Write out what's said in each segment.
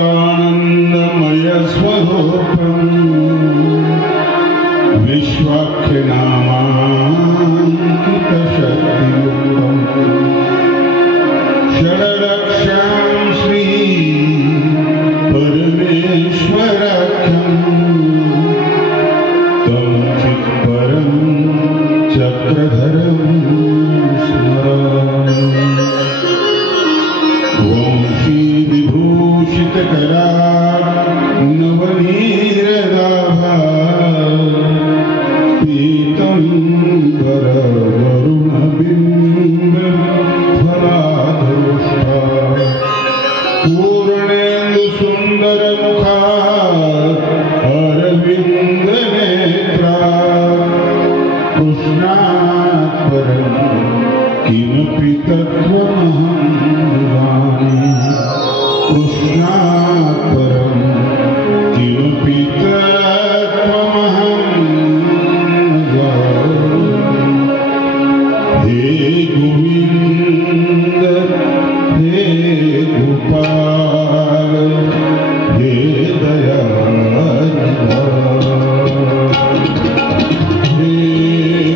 आनंदमय स्वरूपम् विश्वाख्यनामाङ्कितशक्तियुक्तम् षडरक्षां श्री परमेश्वराख्यम् तं चित्परं चक्रधरं स्मरामि। विभूषितकरा नवनीरदाभा पीतंबर वरुणबिंब फलाधृष्टा पूर्णेन्दु सुंदर मुखा अरविंद नेत्रा कृष्णात् परं किमपि तत्त्वमहं कृष्णात् परं किमपि तत्त्वमहं हे गोविन्द हे गोपाल हे दयानिधि हे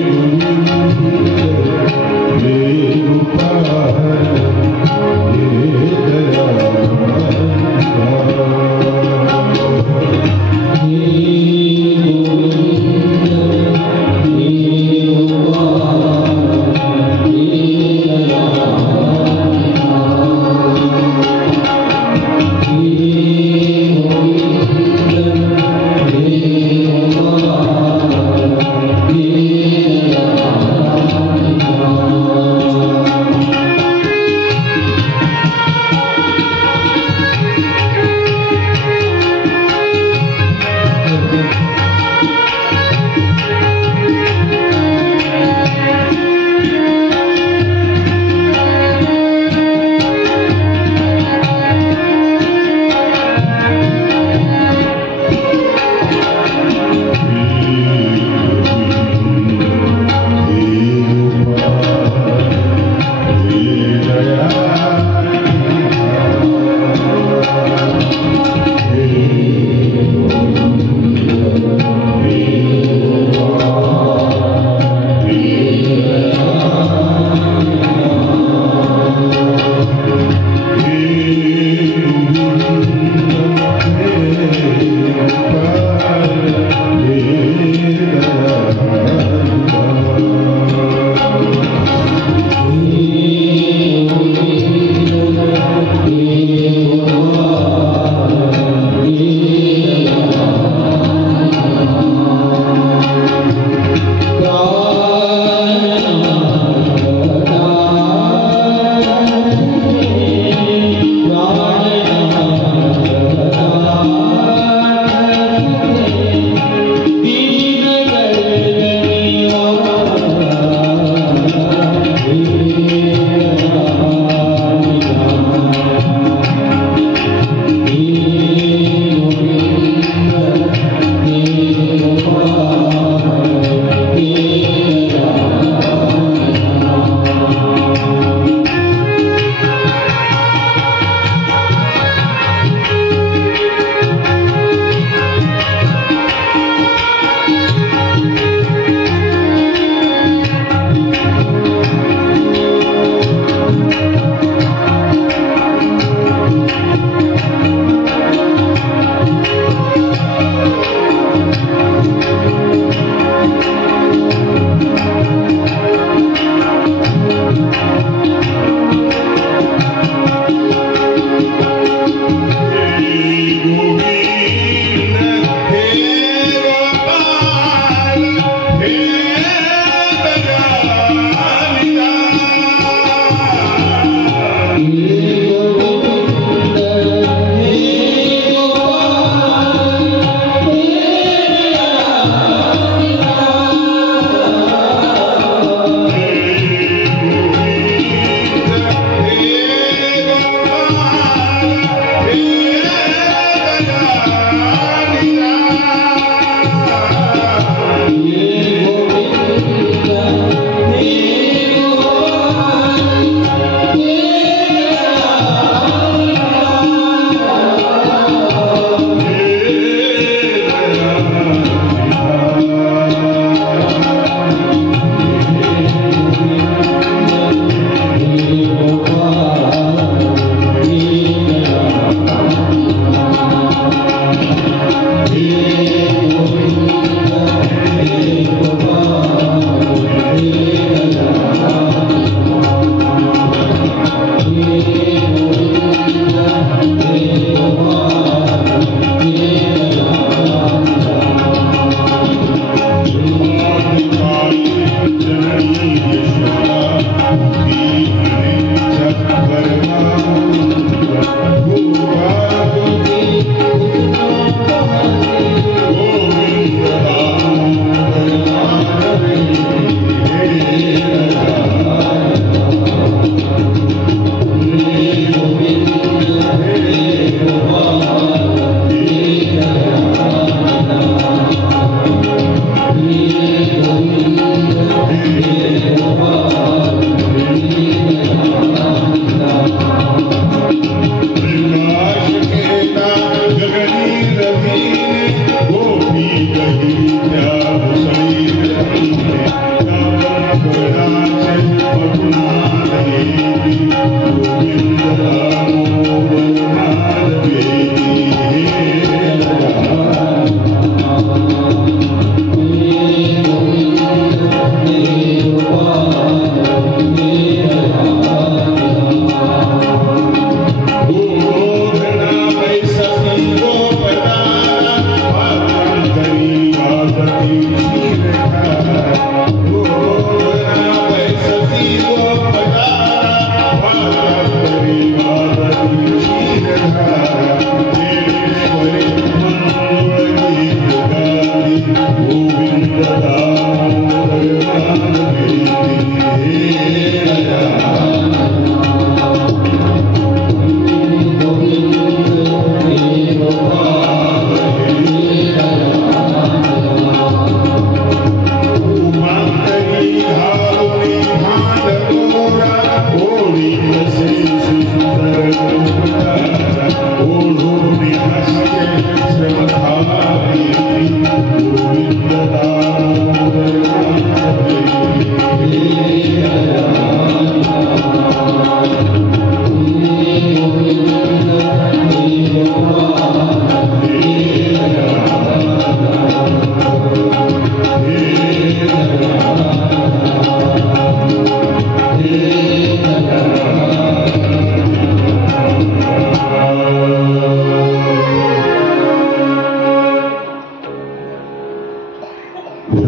गोविन्द हे गोपाल हे दयानिधि।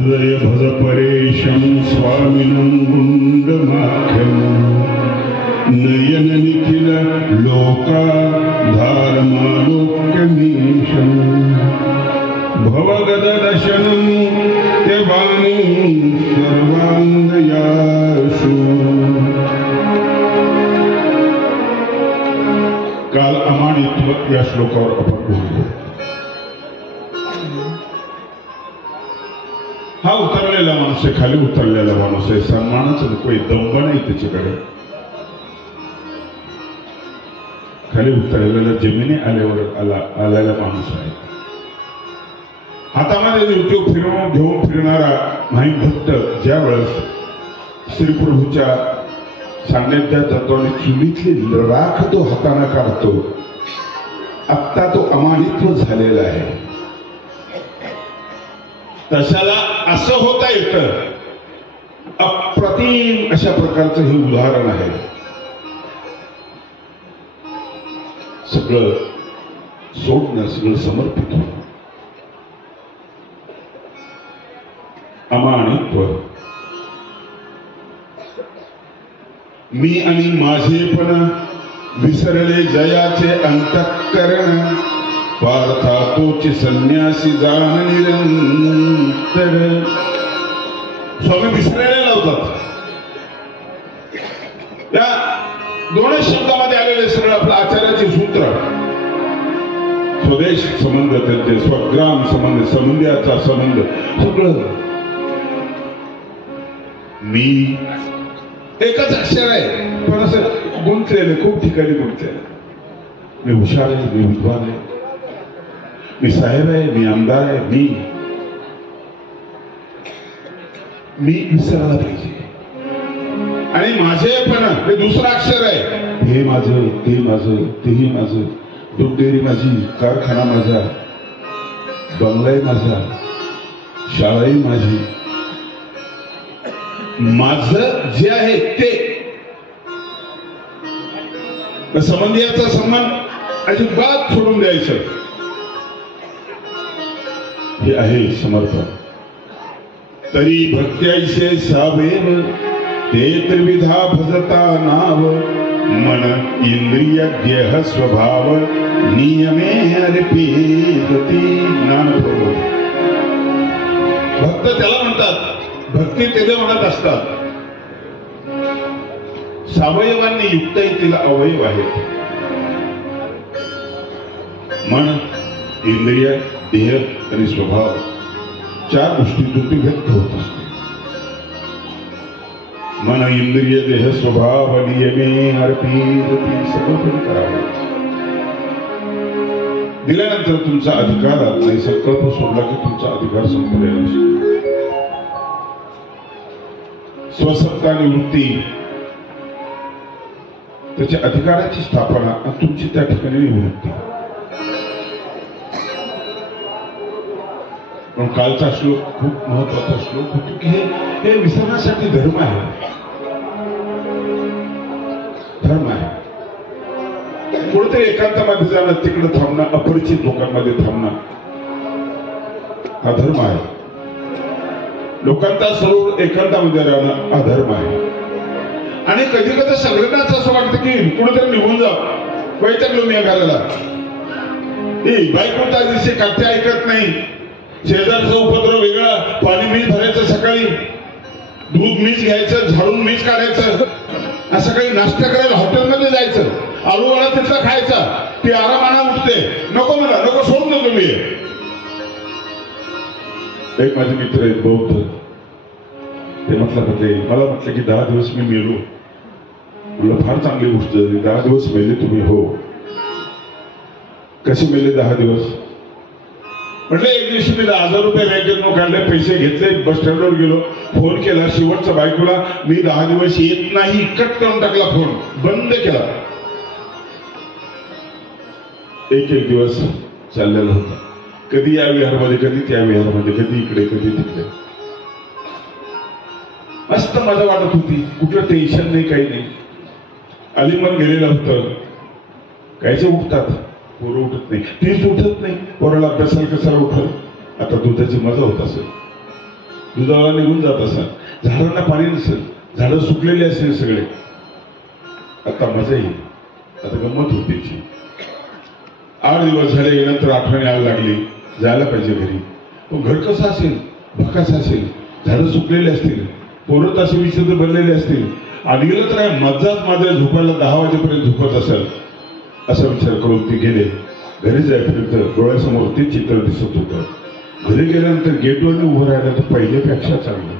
हृदय भज परेशं स्वामिनं गुण्डमाख्यं नयन निखिल लोकाधारमालोक्यमीशं भवगददशनं ते वाणी सर्वांगयाशु। काल अमानित्व या श्लोकावर आपण बोललो। हा उतरलेला माणूस आहे, खाली उतरलेला माणूस आहे, सन्मानच नको, दंभ नाही त्याच्याकडे। खाली उतरलेला जमिनी आलेला माणूस आहे। हातामध्ये युट्यूब घेऊन फिरणारा माही भक्त ज्या वेळेस श्रीप्रभूच्या सान्निध्यात जातो आणि चुलीतली राख तो हाताने काढतो, आत्ता तो अमानित्व झालेला आहे। तशाला असं होता येतं, अप्रतिम अशा प्रकारचं हे उदाहरण आहे। सगळं सोडणं, सगळं समर्पित होणं, अमानित्व। मी आणि माझेपण विसरले जयाचे अंतःकरण, पार्था तोचे संन्यासी जाण निरंतर। स्वामी विसरायला लावतात। त्या दोनच शब्दामध्ये आलेले सगळं आपलं आचार्याचे सूत्र, स्वदेश संबंध, त्यांचे स्वग्राम संबंध, संबंधाचा संबंध, सगळं मी एकच अक्षर आहे, पण असं गुंतलेलं, खूप ठिकाणी गुंतलेलं। मी हुशार आहे, मी विद्वान आहे, मी साहेब आहे, मी आमदार आहे, मी विसरायला पाहिजे। आणि माझेपण हे दुसरं अक्षर आहे, हे माझं, ते माझं, तेही माझं, दूध डेअरी माझी, कारखाना माझा, बंगलाही माझा, शाळाही माझी। माझं जे आहे ते संबंधियाचा संबंध अजिबात सोडून द्यायचं, हे आहे समर्पण। तरी भक्त्याईसे सावेव ते त्रिविधा भजता नाव, मन इंद्रिय देह स्वभाव नियमे अर्पिती ज्ञानप्रबोध। भक्त त्याला म्हणतात, भक्ती तेथे म्हणत असतात। सावयवांनी युक्त आहे, तिला अवयव आहेत। मन, इंद्रिय, देह आणि स्वभाव, चार गोष्टीतून ती व्यक्त होत असते। मन, इंद्रिय, देह, स्वभाव नियमे अर्पिती, सगळं पण करावं। दिल्यानंतर तुमचा अधिकार राहत नाही। संकल्प सोडला की तुमचा अधिकार संपलेला असतो। स्वसत्ता निवृत्ती, त्याच्या अधिकाराची स्थापना, तुमची त्या ठिकाणी निवृत्ती। पण कालचा श्लोक खूप महत्वाचा श्लोक होतो की हे विसरण्यासाठी धर्म आहे, धर्म आहे। कुठेतरी एकांतामध्ये जाणं, तिकडे थांबणं, अपरिचित लोकांमध्ये थांबणं, हा धर्म आहे। लोकांचा सरोवर एकांतामध्ये राहणं हा धर्म आहे। आणि कधी कधी सगळ्यांनाच असं वाटतं की कुठेतरी निघून जा, वैतकलो मी घालायला, बायकोचा दिवशी काठी ऐकत नाही, शेजारचा उपद्रव वेगळा, पाणी मीच भरायचं, सकाळी दूध मीच घ्यायचं, झाडून मीच काढायचं, सकाळी नाश्ता करायला हॉटेलमध्ये जायचं, आलूवाला तिथला खायचा, ती आरामाना उठते, नको मला, नको सोडून नको मी। एक माझे मित्र आहेत बौद्ध, ते मला म्हटलं की 10 दिवस मी मेलो। मला फार चांगली गोष्ट झाली, 10 दिवस मेले तुम्ही? हो। कसे मेले 10 दिवस? म्हटलं एक दिवशी मी 10,000 रुपये बँकेतून काढले, पैसे घेतले, बस स्टँडवर गेलो, फोन केला शेवटच्या बायकोला, मी 10 दिवस येत नाही, कट करून टाकला, फोन बंद केला। एक दिवस चाललेला होता, कधी या विहारमध्ये, कधी त्या विहारमध्ये, कधी इकडे, कधी तिकडे, मस्त मजा वाटत होती, कुठलं टेन्शन नाही, काही नाही। अलिमन गेलेलं होतं, कायचे उठतात, पोरं उठत नाही, तीच उठत नाही, पोराला अभ्यासाला कशाला उठत, आता दुधाची मजा होत असेल। दुधाला निघून जात असत, झाडांना पाणी नसेल, झाडं सुकलेली असेल सगळे. आता मजा येईल, आता गंमत होती. 8 दिवस झाले, नंतर आठवण यायला लागली, जायला पाहिजे घरी. पण घर कसं असेल, भकास असेल, झाडं सुकलेली असतील, पोरं ताशी विचित्र बनलेले असतील, आणि गेलं तर मजाच माझ्या झोपायला 10 वाजेपर्यंत झोपत असेल असा विचार करून ते गेले. घरी जाईपर्यंत डोळ्यासमोर ते चित्र दिसत होतं. घरी गेल्यानंतर गेटवर उभं राहिलं तर पहिल्यापेक्षा चांगलं,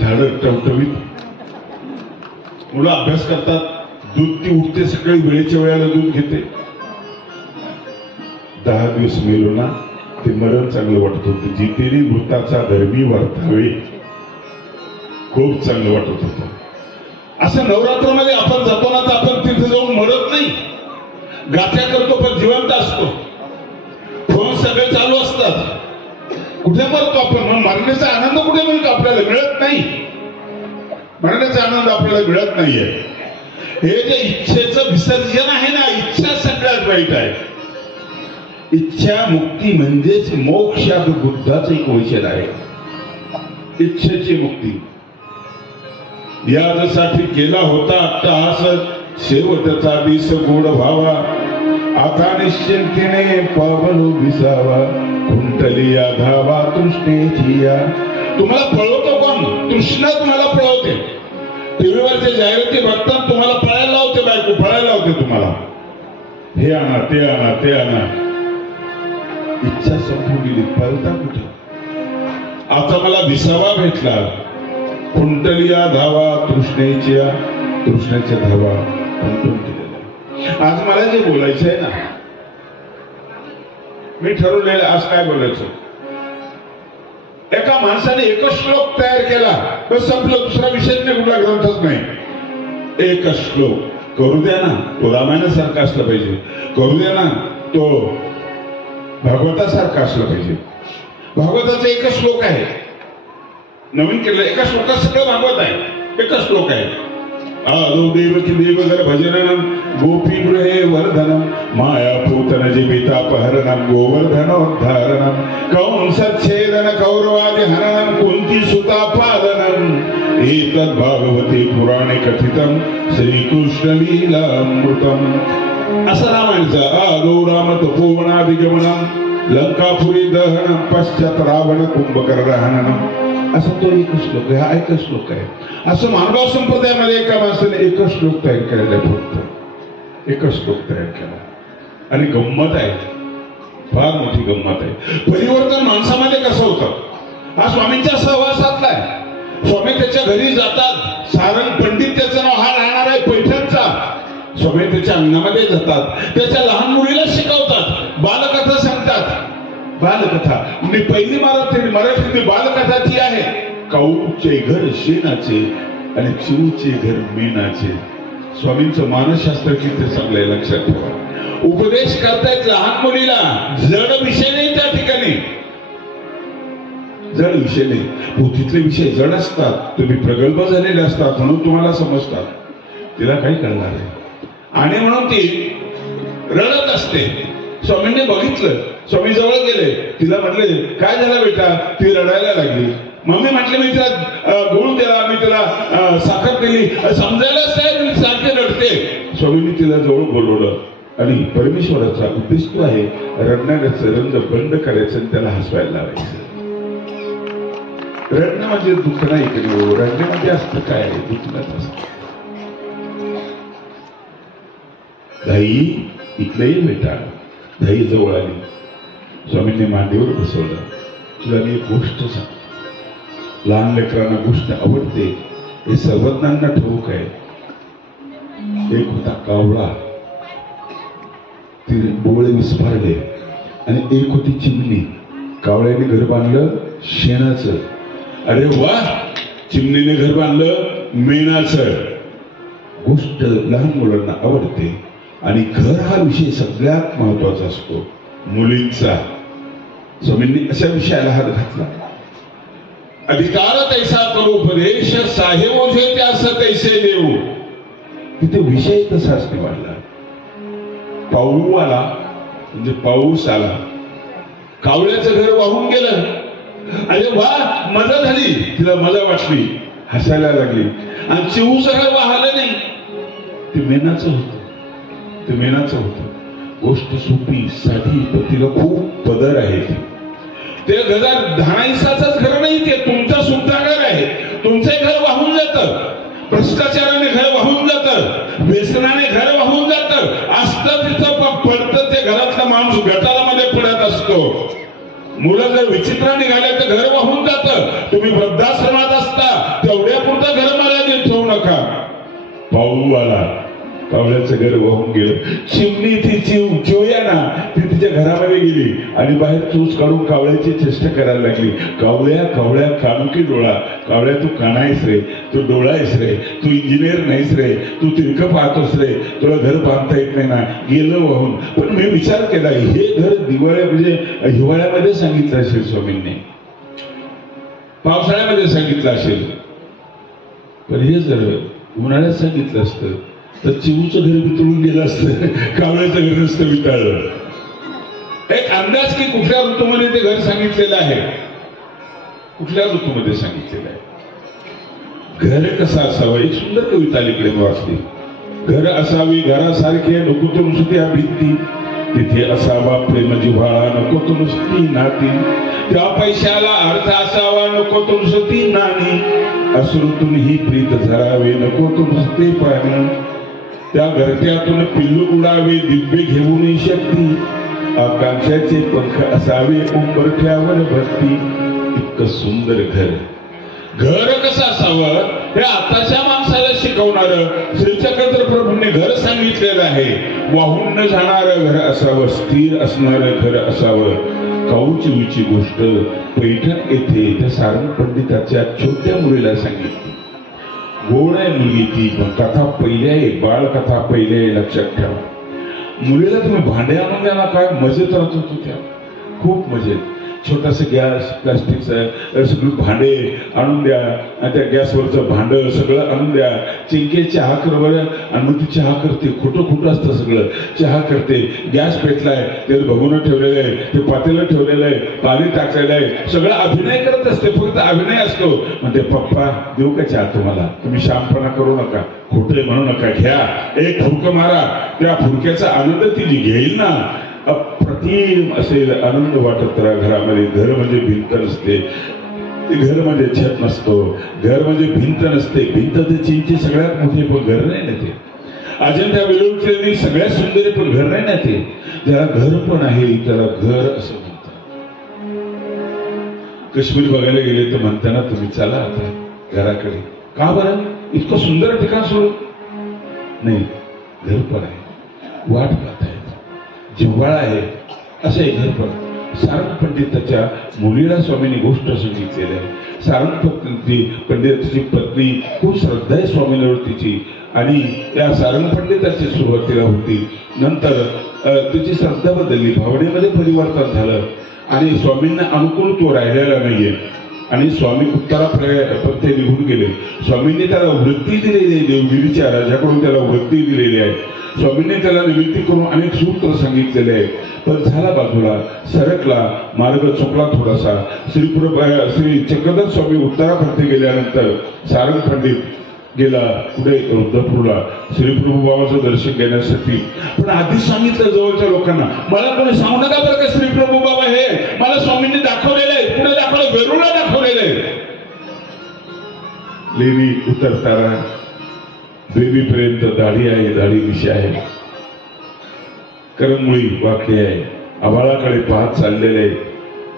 झाडं टवटवीत, मुलं अभ्यास करतात, दूध ती उठते सकाळी वेळेच्या वेळेला दूध घेते. 10 दिवस मेलो ना, ते मरण चांगलं वाटत होतं. जितेरी मृताचा धर्मी वर्तावे, खूप चांगलं वाटत होतं. असं नवरात्रामध्ये आपण जातो ना, तर आपण तिथे जाऊन मरत नाही, गाथ्या करतो, पण जिवंत असतो. फोन सगळे चालू असतात, कुठे मरतो आपण? मरण्याचा आनंद कुठे मिळतो? आपल्याला मिळत नाही. मरण्याचा आनंद आपल्याला मिळत नाहीये. हे जे इच्छेचं विसर्जन आहे ना, इच्छा सगळ्यात वाईट आहे. इच्छा मुक्ती म्हणजेच मोक्ष, बुद्धाचं एक वचन आहे, इच्छेची मुक्ती. यासाठी केला होता अट्टहास, शेवटचा दिस गोड भावा, आता निश्चिंतीने पावलो विसावा, खुंटली या धावा तृष्णेची या. तुम्हाला पळवतो कोण? तृष्णा तुम्हाला पळवते. टीव्हीवरच्या जाहिराती बघतात, तुम्हाला पळायला लावते, बायको पळायला लावते तुम्हाला, हे आणा, ते आणा, ते आणा. इच्छा संपून गेली, पळता कुठे? आता मला विसावा भेटला, कुंटलिया धावा तृष्णेच्या, तृष्णेच्या धावा कुंटून केलेल्या. आज मला जे बोलायचं आहे ना, मी ठरवलेलं आज काय बोलायचं. एका माणसाने एकच श्लोक तयार केला, बस संपलं, दुसरा विषय नाही, कुठला ग्रंथच नाही. एकच श्लोक करू द्या ना, तो रामायणासारखा असला पाहिजे, करू द्या ना, तो भागवतासारखा असला पाहिजे. भागवताचा एकच श्लोक आहे, नवीन केलं, एका श्लोकात सगळं भागवत आहे, एकच श्लोक आहे. आदो देवकी देवगर भजनम, गोपी गृहे वर्धनम, माया पूतन जीवितापहरणम, गोवर्धनोद्धारणम, कंसच्छेदन कौरवादि हरणम, कुंती सुतापादनम, एतद् भागवते पुराणे कथितम, श्रीकृष्ण लीलामृतम. असं रामायणाचं. आदो राम तपोवनादिगमनम, लंकापुरी दहनम, पश्चात रावण कुंभकर्ण हननम. असा तो एक श्लोक आहे, हा एकच श्लोक आहे. असं मानव संप्रदायामध्ये एका माणसाने एकच श्लोक तयार केलेला, फक्त एकच श्लोक तयार केला. आणि गंमत आहे, फार मोठी गंमत आहे. परिवर्तन माणसामध्ये कसं होतं? हा स्वामींच्या सहवासातला आहे. स्वामी त्याच्या घरी जातात, सारंग पंडित त्याचं नाव, हा राहणार आहे पैठणचा. स्वामी त्याच्या अंगणामध्ये जातात, त्याच्या लहान मुलीला शिकवतात, बालकथा सांगतात. बालकथा म्हणजे पहिली मराठी बालकथा ती आहे, काऊचे घर शेणाचे आणि चिऊचे घर मेणाचे. स्वामींचं मानसशास्त्र किती चांगलं आहे, लक्षात ठेवा. उपदेश करतायत लहान मुलीला, जड विषय नाही त्या ठिकाणी, जड विषय नाही. पोथीतले विषय जड असतात, तुम्ही प्रगल्भ झालेले असतात म्हणून तुम्हाला समजतात, तिला काही कळणार नाही. आणि म्हणून ती रडत असते. स्वामींनी बघितलं, स्वामी जवळ गेले, तिला म्हटले काय झालं बेटा? ती रडायला लागली. मम्मी म्हटले मी तिला गुळ दिला, मी तिला साखर दिली, समजायलाच नाही, मी सारखे रडते. स्वामींनी तिला जवळ बोलवलं आणि परमेश्वराचा उद्देश तो आहे रडणाऱ्याचं रंग बंद करायचं आणि त्याला हसवायला लावायचं. रडणं म्हणजे दुःख नाही, रडण्यामध्ये असतं काय, दुःखच असतं. धाई इकडे ये बेटा. धाई जवळ आली, स्वामींनी मांडीवर बसवलं. तुला मी एक गोष्ट सांग, लहान लेकरांना गोष्ट आवडते हे सर्वज्ञांना ठाऊक आहे. एक होता कावळा, तिने डोळे विस्फारले, आणि एक होती चिमणी. कावळ्याने घर बांधलं शेणाचं, अरे वा, चिमणीने घर बांधलं मेणाचं. गोष्ट लहान मुलांना आवडते आणि घर हा विषय सगळ्यात महत्वाचा असतो, मुलींचा. स्वामींनी अशा विषयाला हात घातला. अधिकार तैसा करू उपदेश, साहेब ओझे त्यास तैसे देऊ. तिथे विषय तसाच निवडला. पाऊस आला म्हणजे पाऊस आला, कावळ्याचं घर वाहून गेलं, अरे वा मजा झाली, तिला मजा वाटली, हसायला लागली. आणि चिवू सगळं वाहलं नाही, ते मेनाचं होतं, ते मेनाचं होतं. गोष्ट सोपी साधी, पण तिला खूप पदर आहे. ते घर धानाईसाचंच घर नाही, ते तुमचं सुद्धा घर आहे. तुमचे घर वाहून जातं, भ्रष्टाचाराने घर वाहून जातं, व्यसनाने घर वाहून जातं. असतं तिथं पडतं ते घरातला माणूस गटारामध्ये पडत असतो. मुलं जर विचित्र निघाले तर घर वाहून जातं. तुम्ही वृद्धाश्रमात असता तेवढ्या पुरतं घर मर्यादित ठेवू नका. पाऊस आला, कावळ्याचं घर वाहून गेलं. चिमणी ती चिवया ना, ती तिच्या घरामध्ये गेली आणि बाहेर चूस काढून कावळ्याची चेष्टा करायला लागली. कावळ्या कावळ्या कानुकी डोळा, कावळ्या तू कानायस रे, तू डोळा आहेस रे, तू इंजिनियर नाहीस रे, तू तिरकं पाहतोस रे, तुला घर बांधता येत नाही ना. गेलं वाहून. पण मी विचार केला, हे घर दिवाळी म्हणजे हिवाळ्यामध्ये सांगितलं असेल स्वामींनी, पावसाळ्यामध्ये सांगितलं असेल, पण हे जर उन्हाळ्यात सांगितलं असतं तर चिवूचं घर वितळून गेलं असतं, कावळ्याचं घर नसतं वितळलं. एक अंदाज की कुठल्या ऋतूमध्ये ते घर सांगितलेलं आहे, कुठल्या ऋतूमध्ये सांगितलेलं आहे. घर कसं असावं, एक सुंदर कविता अलीकडे वाचली. घर असावी घरासारखे, नको तो नुसती भिंती, तिथे असावा प्रेम जिव्हाळा, नको तो नुसती नाती, त्या पैशाला अर्थ असावा, नको तो नुसती नाणी, अश्रूतून ही प्रीत झरावे, नको तो नुसते पाणी, त्या घरट्यातून पिल्लू उडावे, दिव्य घेऊन शक्ती, आकांक्षाचे पंख असावे, उंबरठ्यावर भरती. इतकं सुंदर घर. घर कसं असावं हे आताच्या माणसाला शिकवणार श्रीचक्र प्रभूंनी घर सांगितलेलं आहे. वाहून न जाणारं घर असावं, स्थिर असणारं घर असावं. काऊची गोष्ट पैठण येथे त्या सारंग पंडिताच्या छोट्या मुलीला सांगितली. गोड आहे मुलगी ती, पण कथा पहिल्या आहे, बाळ कथा पहिल्या आहे, लक्षात ठेवा. मुलीला तुम्ही भांडे आणून द्या ना, काय मजेत राहत होतो त्या, खूप मजेत. छोटासा गॅस, प्लास्टिकचं सगळं भांडे आणून द्या, आणि त्या गॅसवरचं भांड सगळं आणून द्या. चिंके चहा कर बरं, आणि मग ती चहा करते. खोटं खोटं असतं सगळं. चहा करते, गॅस पेटलाय, ते भगवून ठेवलेलं आहे, ते पातेलं ठेवलेलं आहे, पाणी टाकलेलं आहे, सगळं अभिनय करत असते, फक्त अभिनय असतो. म्हणते पप्पा देऊ का चहा तुम्हाला, तुम्ही शामपणा करू नका, खोटे म्हणू नका, घ्या, एक फुरकं मारा. त्या फुरक्याचा आनंद ती जी घेईल ना, अप्रतिम असेल, आनंद वाटत राहा घरामध्ये. घर म्हणजे भिंत नसते, घर म्हणजे छत नसतो, घर म्हणजे भिंत नसते. भिंत ते चीनची सगळ्यात मोठी, पण घर नाही ना ते. अजंठा वेरूळची सगळ्यात सुंदर, पण घर नाही ना ते. ज्याला घर पण आहे त्याला घर असं म्हणतात. काश्मीर बघायला गेले तर म्हणताना तुम्ही चला आता घराकडे. का बरं, इतकं सुंदर ठिकाण सोडून नाही, घर पण आहे, वाट पाहत आहे, जिव्हाळा आहे, असं एक घर पण. सारंग पंडिताच्या मुलीला स्वामींनी गोष्ट सांगितलेली आहे. सारंग पंडिताची पत्नी खूप श्रद्धा आहे स्वामींवर तिची, आणि त्या सारंग पंडिताची सुरुवातीला होती. नंतर तिची श्रद्धा बदलली, भावनेमध्ये परिवर्तन झालं, आणि स्वामींना अनुकूल तो राहिलेला नाहीये. आणि स्वामी उत्तरापंथे निघून गेले. स्वामींनी त्याला वृत्ती दिलेली आहे, देवगिरीच्या राजाकडून त्याला वृत्ती दिलेली आहे. स्वामींनी त्याला निवृत्ती करून अनेक सूत्र सांगितलेले आहे, पण झाला बाजूला, सरकला, मार्ग चुकला थोडासा. श्री चक्रधर स्वामी उत्तरापंथे गेल्यानंतर सारंग पंडित गेला पुढे रुद्रपूरला श्रीप्रभू बाबाचं दर्शन घेण्यासाठी. पण आधी सांगितलं जवळच्या लोकांना, मला कोणी सांगू नका बरं का श्रीप्रभू बाबा हे मला स्वामींनी दाखवलेलं आहे, पुढे दाखवलं, वेरूळला दाखवलेलं आहे. लेणी उतरताना बेबीपर्यंत दाढी आहे, दाढी मिशी आहे, करंगुळी वाकली आहे, आभाळाकडे पाहत चाललेले आहे,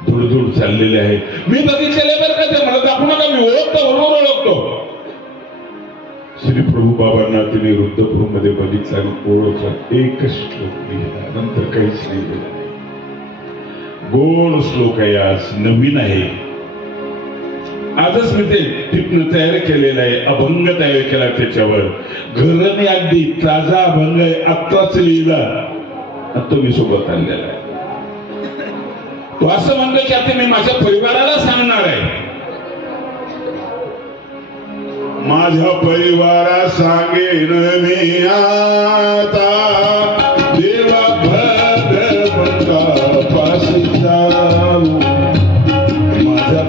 धुडधुड चाललेले आहे. मी बघितलेले बरं का ते, मला दाखवू नका, मी ओळखतो, बरोबर ओळखतो. श्री प्रभू बाबांना तिने रुद्रपूर मध्ये बघितलं आणि ओळखलं. एकच श्लोक लिहिला, नंतर काहीच नाही लिहिलं. गोड श्लोक आहे, आज नवीन आहे. आजच मी ते टिपण तयार केलेलं आहे, अभंग तयार केला त्याच्यावर. घरने अगदी ताजा अभंग आहे, आत्ताच लिहिला, तो मी सोबत आणलेला आहे. तो असं म्हणतो की आता मी माझ्या परिवाराला सांगणार आहे, माझ्या परिवारा सांगेन मी आता, देवा भद्र पाशी जाऊ, माझ्या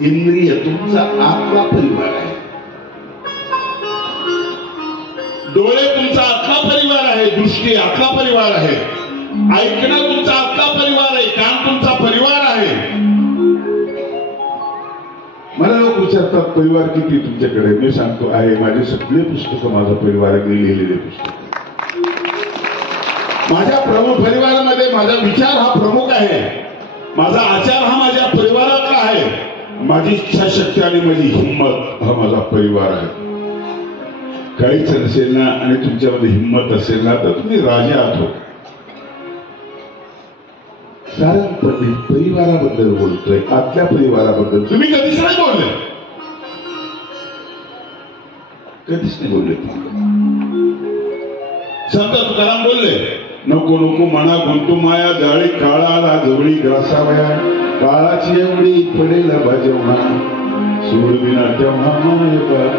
इंद्रिय तुमचा आतला परिवार आहे, डोळे तुमचा आतला परिवार आहे, दृष्टी आतला परिवार आहे, ऐकणं तुमचा आतला परिवार आहे, कान तुमचा परिवार आहे. मला लोक विचारतात परिवार किती तुमच्याकडे, मी सांगतो आहे माझे सगळे पुस्तकं माझा परिवार आहे, मी लिहिलेले पुस्तक. माझ्या प्रमुख परिवारामध्ये माझा विचार हा प्रमुख आहे, माझा आचार हा माझ्या परिवारातला आहे, माझी इच्छाशक्ती आणि माझी हिंमत हा माझा परिवार आहे. काहीच नसेल ना आणि तुमच्यामध्ये हिंमत असेल ना तर तुम्ही राजे आहात. कारण परिवाराबद्दल बोलतोय, आतल्या परिवाराबद्दल तुम्ही कधीच नाही बोलले, कधीच नाही बोलले. संत तुकाराम बोलले, नको नको मना गुंतू माया जाळी, काळाला जवळी ग्रासावया, काळाची एवढी पडेल भाजवणा, सूरविना तेव्हा माय बाप.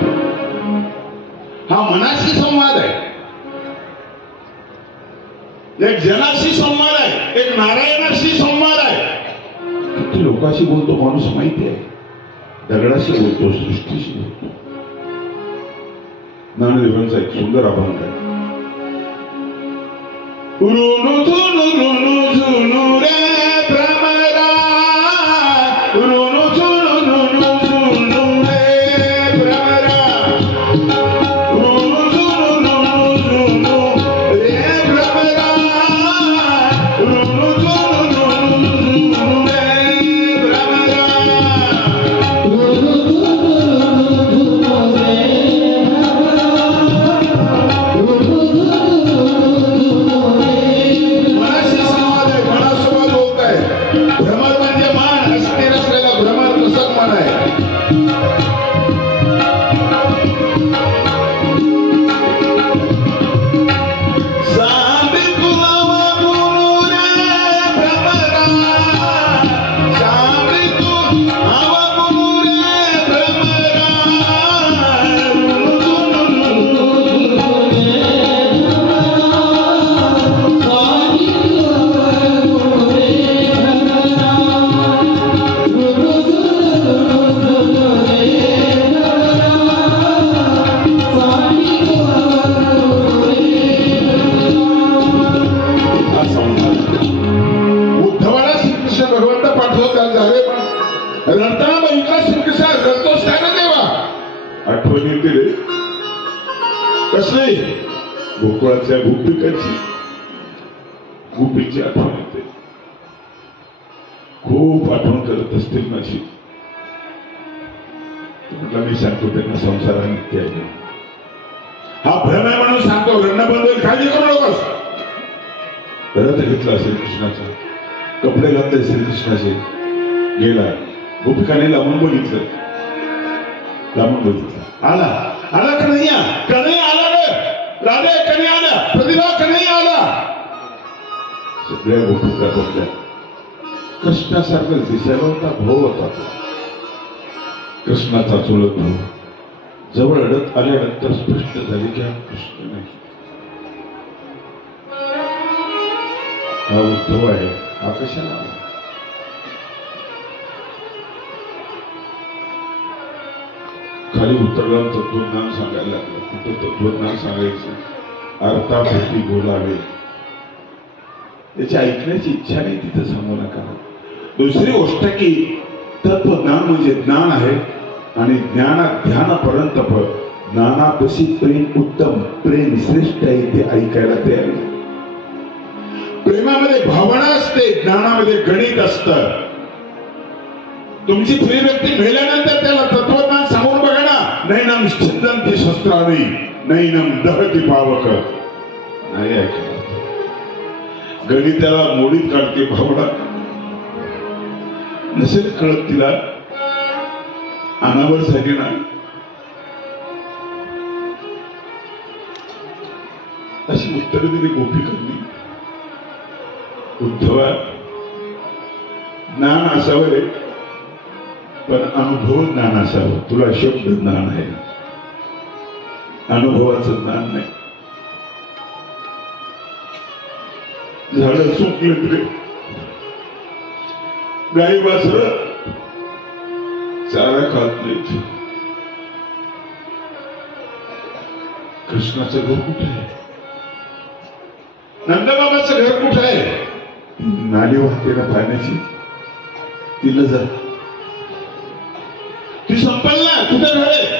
हा मनाशी संवाद आहे, एक जनाशी संवाद आहे, एक नारायणाशी संवाद आहे. किती लोकांशी बोलतो माणूस माहिती आहे, दगडाशी बोलतो, सृष्टीशी बोलतो. ज्ञानदेवांचा एक सुंदर अभंग आहे, रुनु झुनु रुनु झुनु रे भ्रमरा, रुनु झुनु रुनु झुनु रे भ्रमरा, रुनु झुनु रुनु झुनु रे भ्रमरा, रुनु झुनु रुनु झुनु रे भ्रमरा, रुनु झुनु रुनु रे भ्रमर म्हणजे मान, अस्थिर असलेला भ्रमर तसंच मन आहे. सांगते तुला वागून रे भ्रमरा, सांगते तू वागून रे भ्रमरा, उद्धवाला श्रीकृष्ण भगवंत पाठवतात झाले, पण रडताना बघितला श्रीकृष्ण रडतोस काय ना देवा. आठवण येते रे कसली, गोकुळाच्या गोपिकाची, गोपीची आठवण येते. खूप आठवण करत असतील माझी. म्हटलं मी सांगतो त्यांना संसार नित्य आहे, हा भ्रम आहे म्हणून सांगतो. रडणं बंद होईल, काळजी करू नकोस. रथ घेतला श्रीकृष्णाचा, कपडे घातले श्रीकृष्णाचे, गेला. गोपिकाने लांबून बघितलं, लांबून बघितलं, आला आला कन्हैया, कन्हैया आला रे, राधे कन्हैया आला, प्रतिभा कन्हैया आला. सगळ्या गोपिका बघल्या, कृष्णासारखं दिसायला होता, भाऊ होता तो, कृष्णाचा चुलत भाऊ. जवळ अडत आल्यानंतर स्पष्ट झाले की हा कृष्ण नाही, हा उद्धव आहे. हा कशाला आला? खाली उतरला, तत्वज्ञान सांगायला लागलं. कुठे तत्वज्ञान सांगायचं, अर्थापोटी बोलावे. त्याची ऐकण्याची इच्छा नाही तिथं सांगू नका. दुसरी गोष्ट की तत्वज्ञान म्हणजे ज्ञान आहे आणि ज्ञानात ध्यानापर्यंत ज्ञानापाशी प्रेम उत्तम प्रेम श्रेष्ठ आहे ते ऐकायला तयार नाही. प्रेमामध्ये भावना असते, ज्ञानामध्ये गणित असतं. तुमची प्रिय व्यक्ती मेल्यानंतर त्याला तत्वज्ञान सांगून बघा ना. नैनम छिंदन्ति शस्त्राणि नैनम दहति पावक. नाही ऐकलं. गणिताला मोडीत काढते भावना. नसेल कळत तिला अनावर झाली ना. अशी उत्तर दिली गोपिकांनी. उद्धवा, ज्ञान असावं रे, पण अनुभव ज्ञान असावं. तुला शब्द ज्ञान आहे, अनुभवाचं ज्ञान नाही. झाडं सुकले तरी गाई वासर चारा खात नाहीत. कृष्णाचं घर कुठे आहे? नंदबाबाचं घर कुठे आहे? नाली वाहते ना पाण्याची, तिला जा. ती संपल ना. कुठे घर आहे?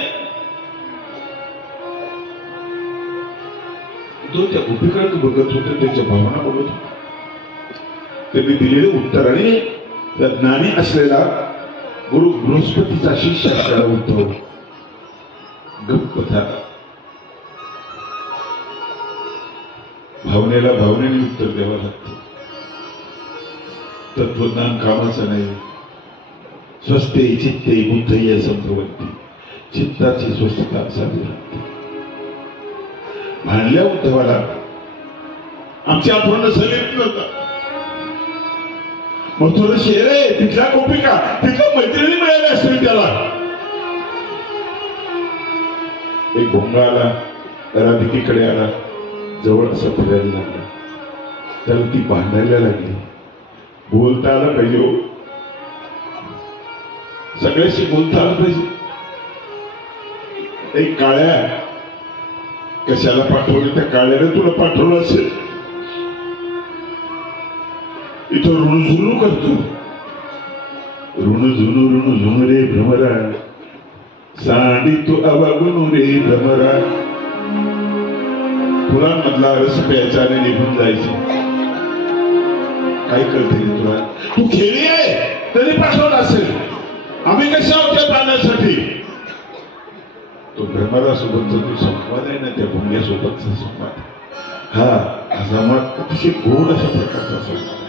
तो त्या गोपीकडे बघत होते, त्याच्या भावना बघत होते. त्यांनी दिलेले उत्तराने त्या ज्ञानी असलेला गुरु बृहस्पतीचा शिष्य असलेला उद्धव गप्प झाला. भावनेला भावनेने उत्तर द्यावं लागतं. तत्वज्ञान कामाचं नाही. स्वस्थे चित्ते बुद्धय संभवती. चित्ताची स्वस्थता असावी लागते. भांडल्या उद्धवाला. आमची आठवण सलीत नव्हतं. मग थोडं शेर आहे तिथल्या गोपिका, तिथल्या मैत्रिणी मिळाल्या असतील त्याला. एक भोंगा आला, राधिकेकडे आला, जवळ असं फिरायला लागला. त्याला ती भांडायला लागली. बोलता आलं पाहिजे हो, सगळ्याशी बोलता आलं पाहिजे. एक काळ्या कशाला पाठवलं? त्या काळ्याने तुला पाठवलं असेल. इथं ऋणझुणू करतो. ऋणझुणू रे भ्रमरा, सांडी तू अवागुनू रे भ्रमरा. फुलांमधला रस प्यायचा आणि निघून जायचं. काय कळते तुला? तू खेळी आहे तरी पाठवलं असेल. आम्ही कशा होत्या पाण्यासाठी? तो भ्रमरासोबतचा जो संवाद आहे ना, त्या भुंग्यासोबतचा संवाद, हा संवाद अतिशय गोड अशा प्रकारचा संवाद आहे.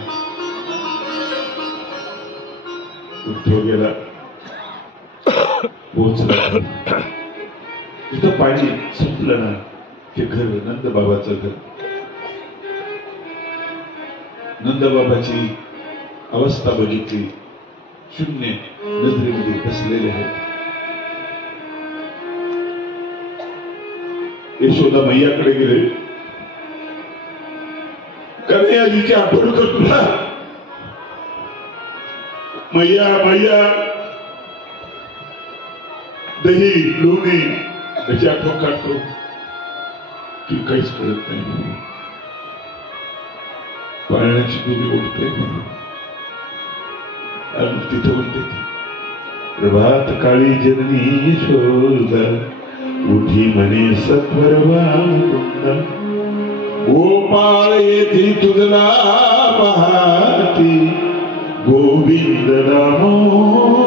उद्धव गेला, पोहोचला. तिथं पाणी संपलं ना. ते घर नंदबाबाचं घर. नंदबाबाची अवस्था बघितली. शून्य नजरेमध्ये बसलेले आहेत. यशोदा मैयाकडे गेले. कन्हैयाजीची आठवण करतो ना. मैया मैया, दही लोणी त्याची आठवण काढतो. ती काहीच कळत नाही. पाळण्याची दुरी ओढते आणि तिथे म्हणते, प्रभात काळी जननी यशोदा, उठी म्हणे सत्वरवा मुकुंदा. गोपाळ येथे तुझला पाहती, गोविंद दामोदर.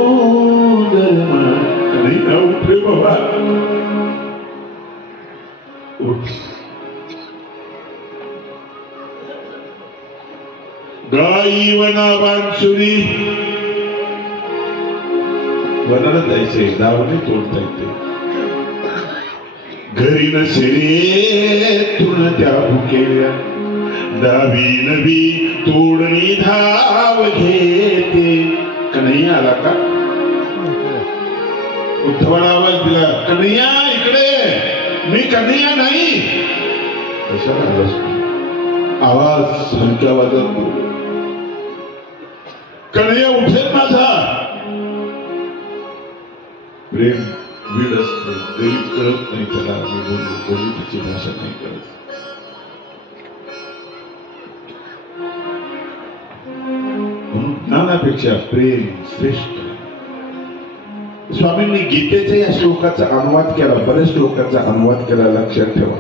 नाही ना, उठले बाबा, उठ. गाई वना बांसुरी. वनाला जायचंय, दावणे तोडता येते. घरी नसेले तुला त्या भुकेल्या, दावी नवी तोडणी धाव घेते. कन्हैया आला का? उद्धवाला आवाज दिला, कन्हैया इकडे. मी कन्हैया नाही. कशाला आवाज? आवाज हलक्या आवाजात. कन्हैया उठेल माझा. प्रेम वीड असतो, गरीब कळत नाही त्याला. गरीबीची भाषा नाही करत. प्रमाणापेक्षा प्रेम श्रेष्ठ. स्वामींनी गीतेच्या या श्लोकाचा अनुवाद केला, बऱ्याच श्लोकाचा अनुवाद केला, लक्षात ठेवा.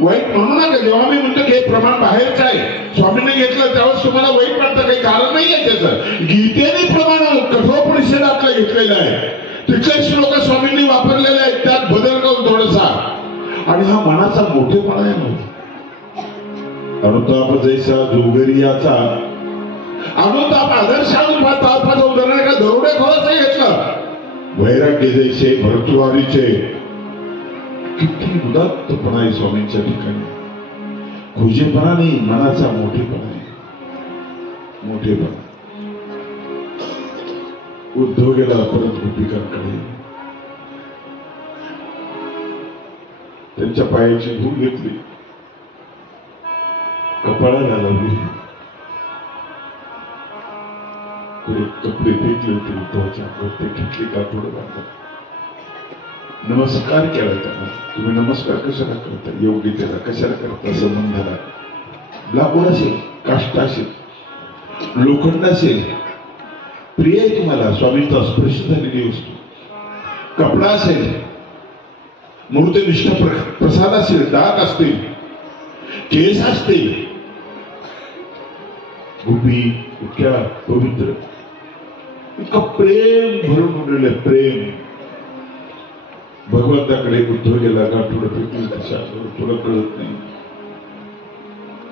वाईट म्हणू नका. जेव्हा मी म्हणतो की हे प्रमाण बाहेरचं आहे, स्वामींनी घेतलं त्यावेळेस तुम्हाला वाईट वाटतं, काही कारण नाही आहे त्याचं. गीतेने प्रमाण कठोपनिषदातलं घेतलेलं आहे, तिथले श्लोक स्वामींनी वापरलेले आहेत, त्यात बदल करून थोडासा. आणि हा मनाचा मोठेपणा आहे. अनुताप जैसा जोगरियाचा अनुताप आदर्श अनुतापाचं उदाहरण एका दरोडेखोराचं घेतलं. वैराग्य जैसे भरतुवारीचे. किती उदात्तपणा आहे स्वामींच्या ठिकाणी. खुजेपणा नाही, मनाचा मोठेपणा आहे. मोठेपणा. उद्धव गेला परत गोपिकांकडे, त्यांच्या पायाची धूळ घेतली, कपाळाला लावली, कपडे फेकले होते उद्धवाच्या अंगावर, ते घेतले, काठोडं बांधलं, नमस्कार केला त्यांना. तुम्ही नमस्कार कशाला करता, योग्यतेला कशाला करता, संबंधाला. लाकूड असेल, काष्ट असेल, लोखंड असेल, प्रिय आहे तुम्हाला, स्वामींचा स्पर्श झालेली वस्तू. कपडा असेल, मूर्तिनिष्ठ प्रसाद असेल, दात असतील, केस असतील, गोपी इतक्या पवित्र, इतकं प्रेम भरून उरलेलं प्रेम. भगवंताकडे उद्धव गेला, गाठोडं फेकली त्याच्या, तुला कळत नाही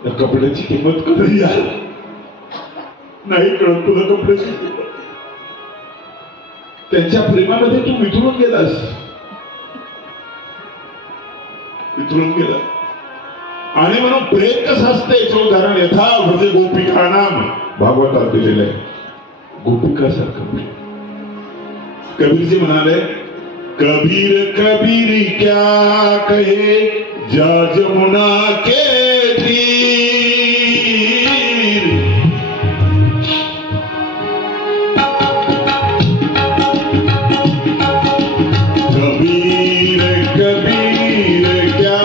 त्या कपड्याची किंमत कधी यार नाही कळत तुला कपड्याची किंमत. त्यांच्या प्रेमामध्ये तू वितळून गेलास, वितळून गेला. आणि म्हणून प्रेम कसं असते याचं उदाहरण यथा म्हणजे गोपिकानाम भागवतात दिलेलं आहे. गोपिकासारखं प्रेम. कबीरजी म्हणाले, कबीर कबीर क्या कहे जा जमुना के तीर. कबीर कबीर क्या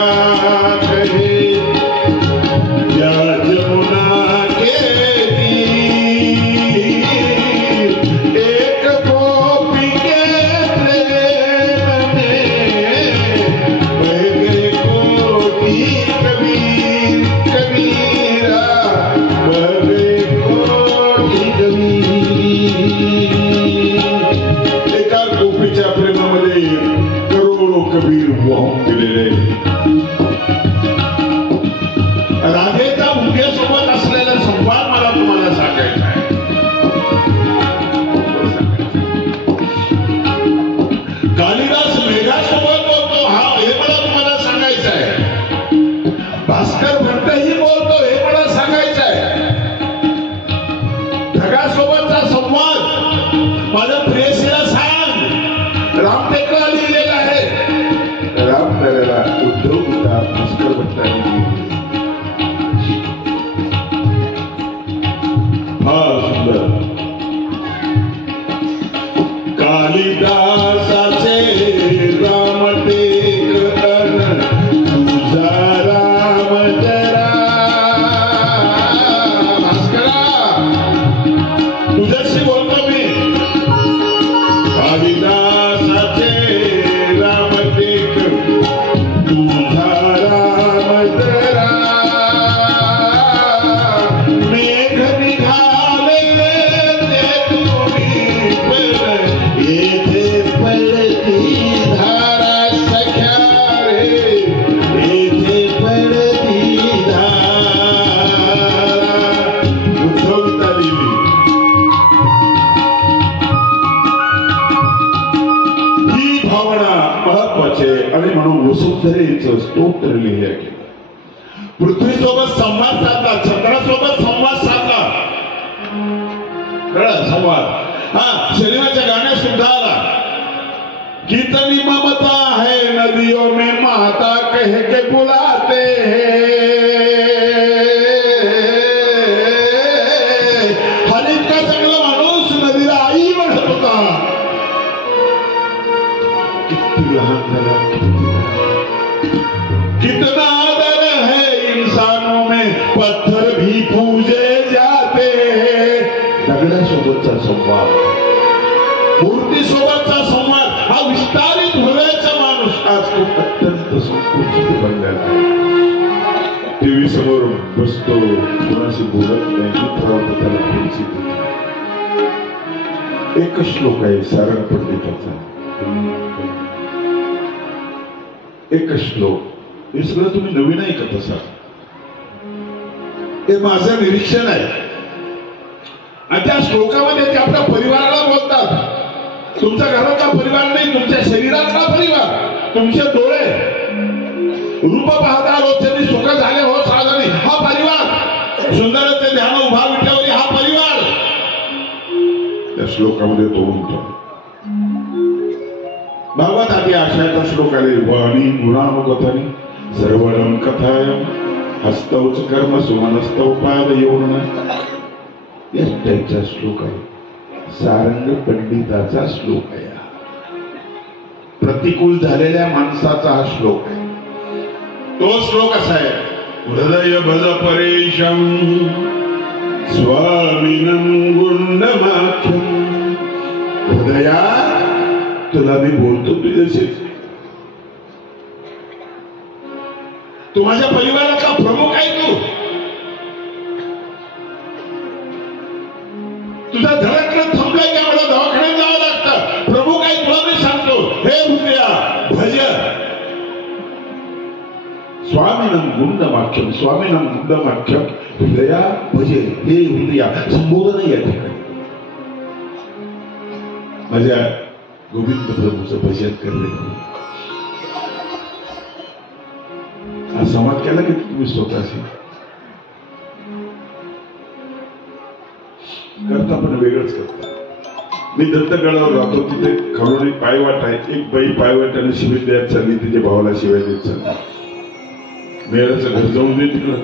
कहे जा जमुना के तीर. एक गोपी के प्रेम में बह गए कोटि कबीर कबीरा, बह गए कोटि कबीर. एका गोपीच्या प्रेमामध्ये करोडो कबीर वाहून गेलेले. राधेचा मुख्यासोबत असलेला संवाद मला तुम्हाला सांगायचा आहे. कालिदास मेघासोबत बोलतो, हा हे मला तुम्हाला सांगायचं आहे. भास्कर भट्टही बोलतो, हे मला सांगायचं आहे. ढगासोबतचा संवाद माझ्या प्रेयसीला सांग. रामटेकला लिहिलेला आहे. राम करायला उद्धव गीता भास्कर भट्टाने लिहिली. फार सुंदर. कालिदासाचे रामटेक अन तुझा राम जरा. भास्करा तुझ्याशी बोलतो मी. कालिदासाचे रामटेक तुझा राम जरा. मेघ निघाले ते तुम्ही पण, येथे पडती धारा सख्या रे, येथे पडती धारा. उद्धवता लिहिली. ही भावना महत्वाची आहे. आणि म्हणून वसुंधरेचं स्तोत्र लिहिलं गेलं. पृथ्वीसोबत संवाद साधला, चंद्रासोबत संवाद साधला. कळलं संवाद. हा सिनेमाच्या गाण्यात सुद्धा आला. कितनी ममता है नदियों में माता कह के बुलाते हैं. हर इतका चांगला माणूस नदीला आई म्हणत होता. किती लहान झाला, कितना आदर है इंसानों में, पत्थर भी पूजे जाते हैं. दगडासोबतचा हृदयाचा संवाद, मूर्तीसोबतचा संवाद, हा विस्तारित हृदयाचा माणूस आज तो अत्यंत संकुचित बनलेला आहे. टीव्ही समोर बसतो, कोणाशी बोलत नाही, मित्रावर त्याला खुर्ची देतो. एकच श्लोक आहे सारंग पंडिताचा, एकच श्लोक. हे सगळं तुम्ही नवीन ऐकत असाल, हे माझं निरीक्षण आहे. आणि त्या श्लोकामध्ये ते आपल्या परिवाराला बोलतात. तुमच्या घरातला परिवार नाही, तुमच्या शरीरातला परिवार, तुमचे डोळे रूप पाहता रोजनी सुख झाले हो साधने, हा परिवार. सुंदरते ध्यान उभा विठ्यावरी, हा परिवार त्या श्लोकामध्ये तो म्हणतो. भागवत आधी आशयाचा श्लोक आहे. वाणी गुणाम कथानी सर्वणम कथायम हस्तौच कर्म सुमनस्तौ पाद येऊन या टाईपचा श्लोक आहे. सारंग पंडिताचा श्लोक आहे. प्रतिकूल झालेल्या माणसाचा हा श्लोक आहे. तो श्लोक असा आहे. हृदय भज परेशम स्वामिनं गुंडमाख्यम. हृदया तुला मी बोलतो तुझ्याशी. तू माझ्या परिवाराचा प्रमुख आहे. तुझ्या घरातलं थांबलाय का? मला दवाखान्यात जावं लागतं. प्रमुख आहे तुला मी सांगतो. हे हृदया भज स्वामिनं गुंडमाख्यम. स्वामिनं गुंडमाख्यम हृदया भजे. हे हृदया संबोधन या ठिकाणी माझ्या गोविंद प्रभूचं भजन करले. हा संवाद केला की तुम्ही स्वतःशी करता, पण वेगळंच करता. मी दत्तगडावर राहतो, तिथे खालून एक पायवाट आहे. एक बाई पायवाटाने शिवाय द्यायला चालली, तिच्या भावाला शिवाय देत चालली. मेळाचं घर जाऊन दे तिकडं,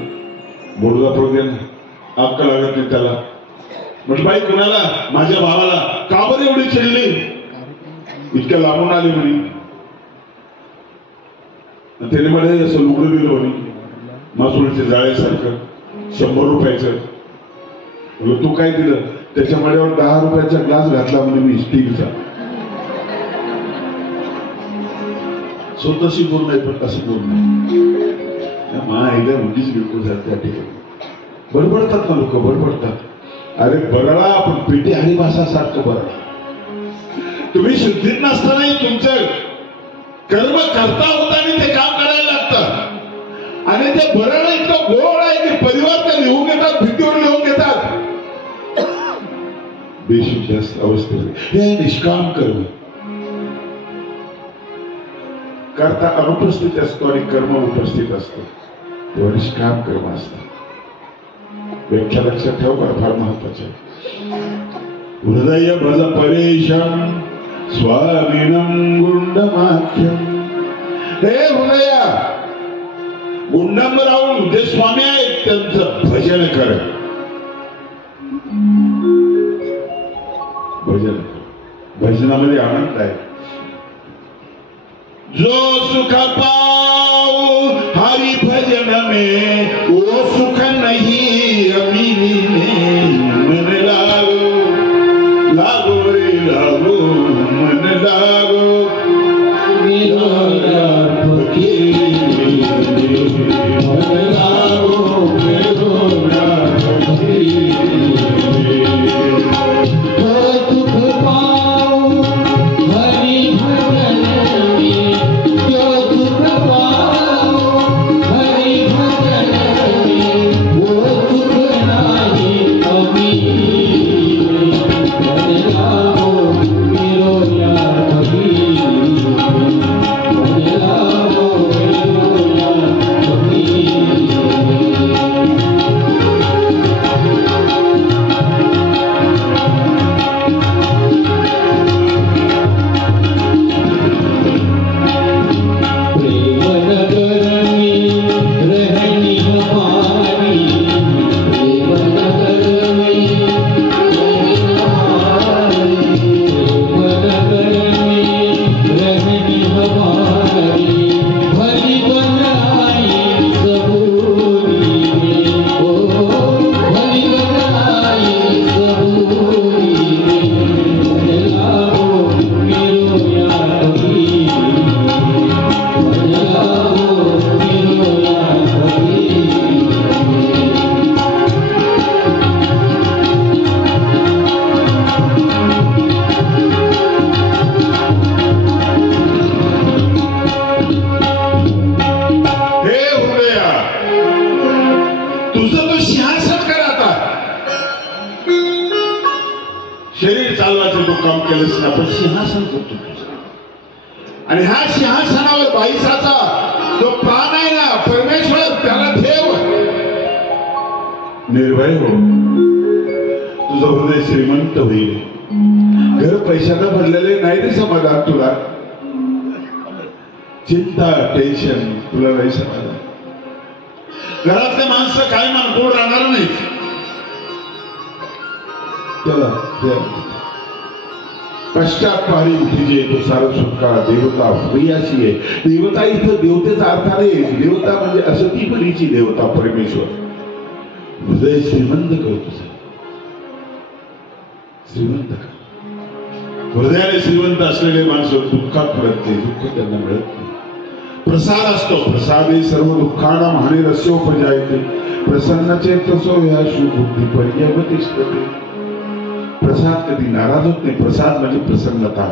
बोलला प्रज्ञा अक्क लागत नाही त्याला. म्हटलं बाई कुणाला? माझ्या भावाला. का बरं एवढी चिडली? इतक्या लांबून आले म्हणे. त्याने मला असं लुगडं दिलं म्हणे, मासुळीच्या जाळ्यासारखं, 100 रुपयाचं. तू काय दिलं? त्याच्या मड्यावर 10 रुपयाचा ग्लास घातला म्हणे मी, स्टीलचा. स्वतःशी बोल नाही, पण कसं बोल नाही. मायला उगीच बिलकुल झालं त्या ठिकाणी. बडबडतात ना लोक, बडबडतात. अरे बरळा, आपण पेटी हरिभासासारखं बरळा. तुम्ही शुद्धीत नसतानाही तुमचं कर्म करता होता आणि ते काम करायला लागतं. आणि ते बरळा इतकं गोड आहे की परिवार ते लिहून घेतात, भिंतीवर लिहून घेतात. बेशुद्ध अवस्थेत हे निष्काम कर्म. करता अनुपस्थित असतो आणि कर्म उपस्थित असतो, तेव्हा निष्काम कर्म असतं. व्याख्या लक्षात ठेव, फार महत्वाचे आहे. हृदय भज परेशम स्वामिनं गुंडमाख्यम. हे हृदया, गुंडम राहून जे स्वामी आहेत त्यांचं भजन कर. भजन, भजनामध्ये आनंद आहे. जो सुख पाओ हरि भजन में वो सुख नहीं अमीनी में. मन लागो लागो रे लागो, मन लागो मेरा फकीर. मन लागो मेरा फकीर. सुख पाओ हरि भजन में, जो सुख पाओ हरि भजन में वो सुख नहीं अमीर. मन लागो मेरो यार फकीर. शरीर चालवायचं तो काम केलंच ना, पण सिंहासन करतो आणि ह्या सिंहासनावर बाईसाचा जो प्राण आहे ना, परमेश्वर त्याला ठेव. निर्भय हो, तुझं हृदय श्रीमंत होईल. घर पैशाला भरलेले नाही रे समाधान तुला. चिंता टेन्शन तुला नाही समाधान. घरातले माणसं काय मानकोड राहणार नाही. त्याला पश्चात पारी उठीजे तो सारं सुटका देवता प्रियाशी आहे. देवता इथं देवतेचा अर्थ नाही. देवता म्हणजे असती परीची देवता परमेश्वर. हृदय श्रीमंत करतो, श्रीमंत कर. हृदयाने श्रीमंत असलेले माणसं दुःखात पडत नाही, दुःख त्यांना मिळत नाही. प्रसाद असतो, प्रसादे सर्व दुःखाना म्हणे रस्योपजायते प्रसन्नचे तसो या शुभुद्धी पर्यवतिष्ठते. प्रसाद कधी नाराज होत नाही. प्रसाद म्हणजे प्रसन्नता.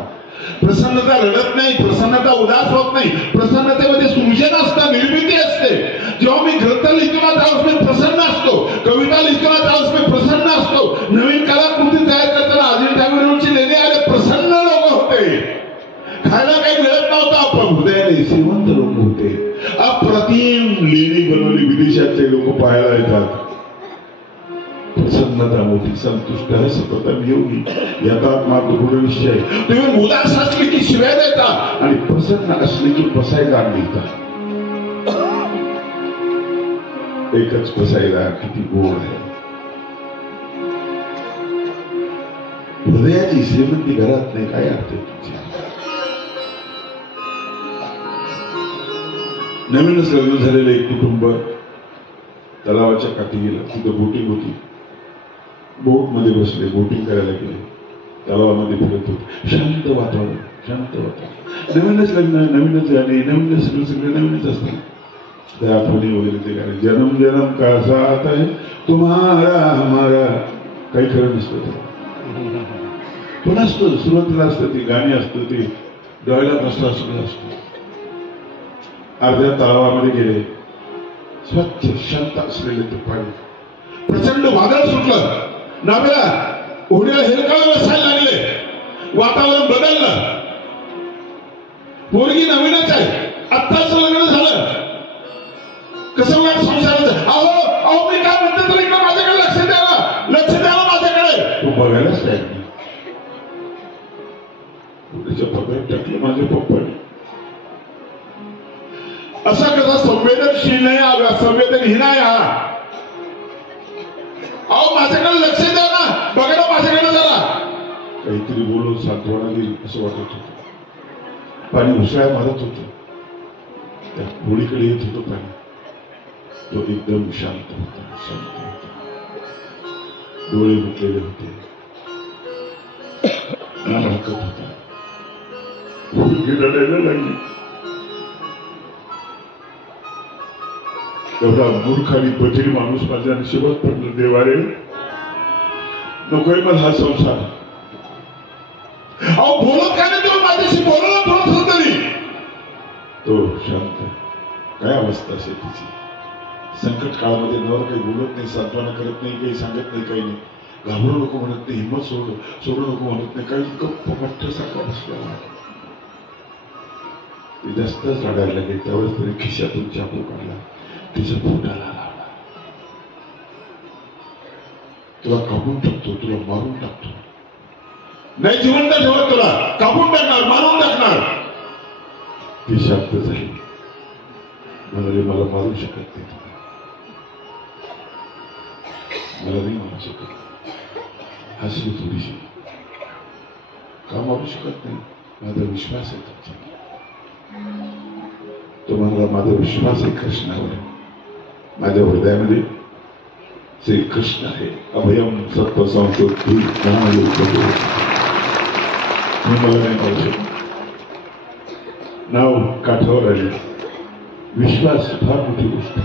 प्रसन्नता रडत नाही, प्रसन्नता उदास होत नाही. प्रसन्नतेमध्ये सृजन असतं, निर्मिती असते. जेव्हा मी ग्रंथ लिहितो ना त्यावेळेस मी प्रसन्न असतो, कविता लिहितो ना त्यावेळेस मी प्रसन्न असतो. नवीन कलाकृती तयार करताना अजिंठा वेरूळची लेणी आले, प्रसन्न लोक होते. खायला काही मिळत नव्हतं, आपण हृदयाने श्रीमंत लोक होते. अप्रतिम लेणी बनवली, विदेशातले लोक पाहायला येतात. प्रसन्नता मोठी. संतुष्ट आहे सततम योगी यथात मात्र गुणनिश्चय. तुम्ही उदास असले की शिव्या देता आणि प्रसन्न असले की पसायदान देता. एकच पसायदान किती गोड आहे. हृदयाची श्रीमंती घरात नाही, काय अर्थ तुमची. नवीनच लग्न झालेलं एक कुटुंब तलावाच्या काठी गेलं. तिथं बोटिंग होती. बोट मध्ये बसले, बोटिंग करायला गेले. तलावामध्ये फिरत होते. शांत वातावरण, शांत वातावरण. नवीनच लग्न, नवीनच गाणे, नवीनच सगळे नवीनच असतात. त्या आठवणी वगैरे ते गाणे. जन्म जन्म का साथ है तुम्हारा हमारा, काही खरं नसतं. पण असतं, सुरुवातीला असतं ते गाणी, असतं ते डोळ्याला नसतं, सगळं असतं. अर्ध्या तलावामध्ये गेले. स्वच्छ शांत असलेले ते पाणी. प्रचंड वादळ सुटलं. नावेला ओढ्याला हेलकाळ बसायला लागले. वातावरण बदललं. पोरगी नवीनच आहे, आत्ताच लग्न झालं. कसं वाट संसाराचं. अहो मी काय म्हणतो तर इकडे माझ्याकडे लक्ष द्यायला, लक्ष द्यायला माझ्याकडे. तू बघायलाच नाही. त्याच्या पगार टाकलं माझ्या पप्पाने. असा कसा संवेदनशील नाही, संवेदनहीन आहे हा. अहो माझ्याकडे लक्ष द्या ना, बघा ना माझ्याकडे जरा. काहीतरी बोलून सांत्वना देईल असं वाटत होतं. पाणी उसळ्या मारत होतं. त्या होळीकडे येत होतं पाणी. तो एकदम शांत होता, शांत होता. डोळे मिटलेले होते. नाम हकत होता. रडायला लागली. एवढा मूर्ख आणि बधीर माणूस माझ्या नशिबात पडला. देवारे नकोय मला हा संसार. अहो बोलत काय नाही, तेव्हा माझ्याशी बोलला थोडं तरी. तो शांत. काय अवस्था असेल तिची. संकट काळामध्ये नवर काही बोलत नाही, सांत्वना करत नाही, काही सांगत नाही, काही नाही. घाबरू नको म्हणत नाही, हिंमत सोडू नको म्हणत नाही, काही गप्प मोठ्या सारखा बसलेला. ते जास्तच रडायला लागेल. त्यावेळेस तरी खिशातून चाकू काढला, तिच्या पोटाला लावला. तुला कापून टाकतो, तुला मारून टाकतो. नाही जिवंत ठेवत, तुला कापून टाकणार, मारून टाकणार. ती शांत झाली. म्हणाले मला मारू शकत नाही, मला नाही मारू शकत. हसली थोडीशी. का मारू शकत नाही? माझा विश्वास आहे तुमचा. तुम्हाला माझा विश्वास आहे कृष्णावर. माझ्या हृदयामध्ये श्रीकृष्ण आहे. अभयम सत्व संस्कृती मला नाही मारू शकत. नाव काठावर आले. विश्वास फार मोठी गोष्ट.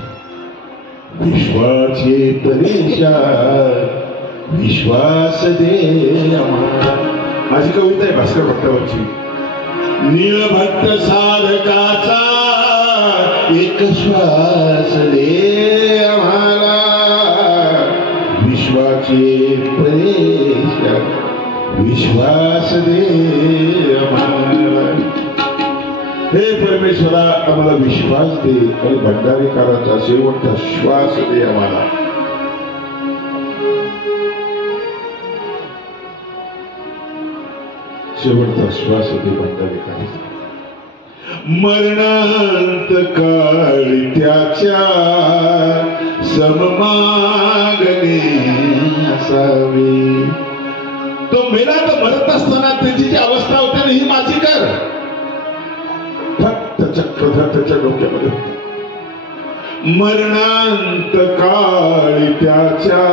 विश्वाचे परेशा विश्वास दे आम्हाला. माझी कविता आहे भास्कर भट्टावरची. नीलभक्त साधकाचा एक श्वास दे आम्हाला. विश्वाचे परेशा विश्वास दे आम्हाला. हे परमेश्वरा आम्हाला विश्वास दे आणि भंडारीकाराचा शेवटचा श्वास दे आम्हाला. शेवटचा श्वास दे भंडारीकाराचा. मरणांत काळी त्याच्या सममागणे असावी. तो मेला तर मरत असताना त्याची जी अवस्था होती ना ही माझी कर. फक्त चक्रधर त्याच्या डोक्यामध्ये मरणांत काळी त्याच्या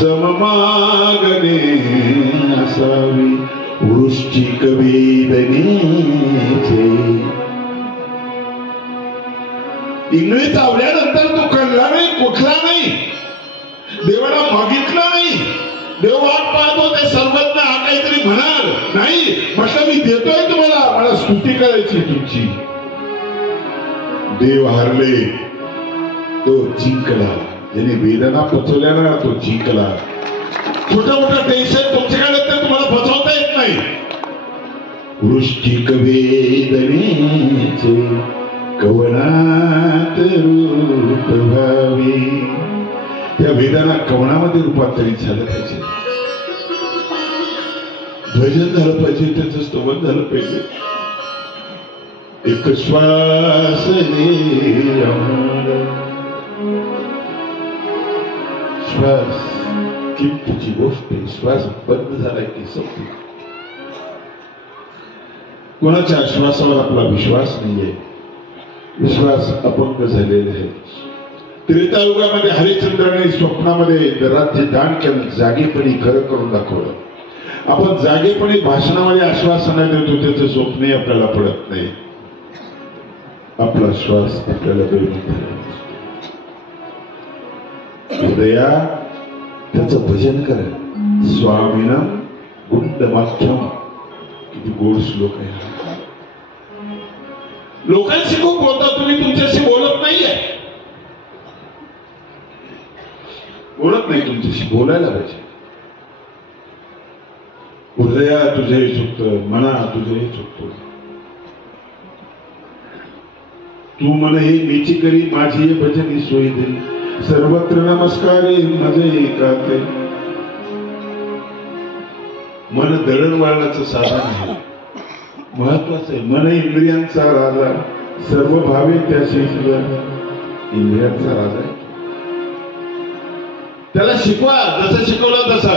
सममागणे असावी. वृश्चिक वेदनेचे इंगळे चावल्यानंतर तो कळला नाही, कुठला नाही, देवाला मागितला नाही. देव वाट पाहतो ते सर्वज्ञ हा काहीतरी म्हणाल. नाही म्हटलं मी देतोय तुम्हाला, मला स्तुती करायची तुमची. देव हारले, तो जिंकला. ज्याने वेदना पचवल्या ना तो जिंकला. छोटा मोठा टेन्शन तुमच्याकडे तर तुम्हाला बचवता येत नाही. वृश्चिक वेदनेचे कवनात रूप व्हावे. त्या वेदना कवनामध्ये रूपांतरित झालं पाहिजे. भजन झालं पाहिजे, त्याचं स्तवन झालं पाहिजे. एक श्वास दे आम्हाला. श्वास किंमतीची गोष्ट आहे. श्वास बंद झाला की संपली. कोणाच्या श्वासावर आपला विश्वास नाहीये. विश्वास अपंग झालेले आहे. त्रेतायुगामध्ये हरिश्चंद्राने स्वप्नामध्ये राज्य दान केलं, जागेपणी खरं करून दाखवलं. आपण जागेपणी भाषणामध्ये आश्वासना देतो, त्याचं स्वप्नही आपल्याला पडत नाही. आपला श्वास आपल्याला बेमुख हृदया त्याचं भजन कर. स्वामीनं गुंडमाख्यम. किती गोड श्लोक आहे. लोकांशी खूप बोलता, तुम्ही तुमच्याशी बोलत नाहीये. बोलत नाही, तुमच्याशी बोलायला पाहिजे. हृदया तुझे चुकत, मना तुझे चुकतो. तू मन हे मीची करी, माझी हे भजनी सोयी दे. सर्वत्र नमस्कारे माझे एकाते. मन दळणवळणाचं साधन आहे, महत्वाचं आहे. मन इंद्रियांचा राजा, सर्व भावे त्याशी इंद्रियांचा राजा आहे. त्याला शिकवा, जसं शिकवलं तसं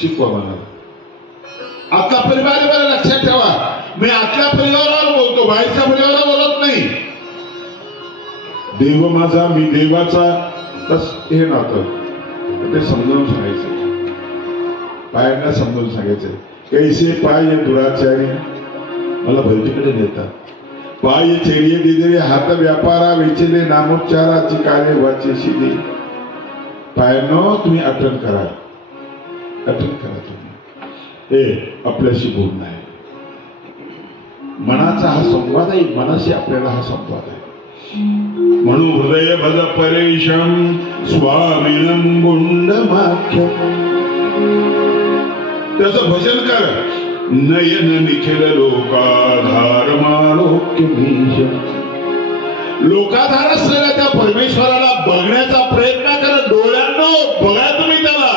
शिकवा. मला आपला परिवार बरं लक्षात ठेवा. मी आपल्या परिवारावर बोलतो, बाहेरच्या परिवारावर बोलत नाही. देव माझा, मी देवाचा, बस हे नातं ते समजावून सांगायचं. पायांना समजावून सांगायचं. कैसे पाय दुराचारी मला भलतीकडे नेतात. पाय चेडिये दिदे हात व्यापारा वेचेले नामोच्चाराची कार्य वाचेशी दे. पायांनो तुम्ही अटन करा, अटन करा. तुम्ही हे आपल्याशी बोलणं आहे. मनाचा हा संवाद आहे. मनाशी आपल्याला हा संवाद आहे. म्हणून हृदय भज परेशम स्वामीनं गुंडमाख्यम. त्याचं भजन कर. नयन निखिल लोकाधार मालोक्य भीष. लोकाधार असलेल्या त्या परमेश्वराला बघण्याचा प्रयत्न करा. डोळ्यांनो बघा तुम्ही त्याला,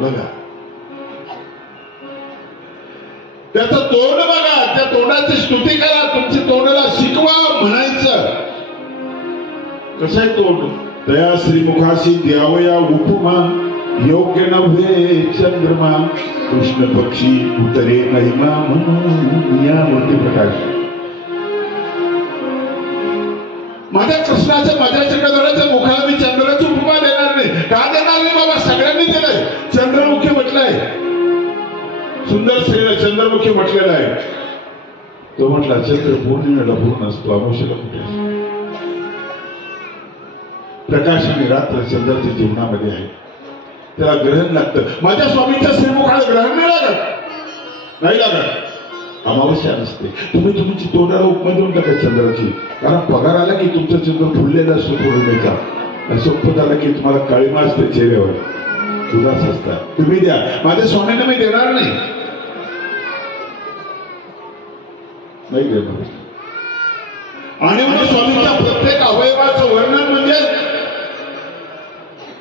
बघा त्याचं तोंड बघा, त्या तोंडाची स्तुती करा. तुमची तोंडाला शिकवा म्हणायचं. कसं आहे तोंड? दया श्रीमुखाशी द्यावया उपमा. योग्य नव्हे चंद्रमा. कृष्ण पक्षी उतरे महिमा म्हणून यावरती प्रकाश. माझ्या कृष्णाच्या माझ्या चक्रधराच्या मुखाला मी चंद्राची उपमा देणार नाही. का देणार नाही बाबा? सगळ्यांनी दिलंय. चंद्रमुखी म्हटलंय, सुंदर स्त्रीला चंद्रमुखी म्हटलेला आहे. तो म्हटला चंद्र पौर्णिमेला पूर्ण असतो, अमावस्येला कुठे असतो. प्रकाश आणि रात्र चंद्राच्या जीवनामध्ये आहे. त्याला ग्रहण लागतं. माझ्या स्वामींच्या श्रीमुखाला ग्रहण नाही लागत, नाही लागत. अमावस्या नसते. तुम्ही तुमची तोंडाला उपमा देऊन टाका चंद्राची. कारण पगार आला की तुमचा चंद्र फुललेला असतो पौर्णिमेचा. सोपत आलं की तुम्हाला काळीमा असते चेहऱ्यावर, उदास असतात. तुम्ही द्या, माझ्या स्वामींना मी देणार नाही देणार. आणि म्हणून स्वामींच्या प्रत्येक अवयवाचं वर्णन म्हणजे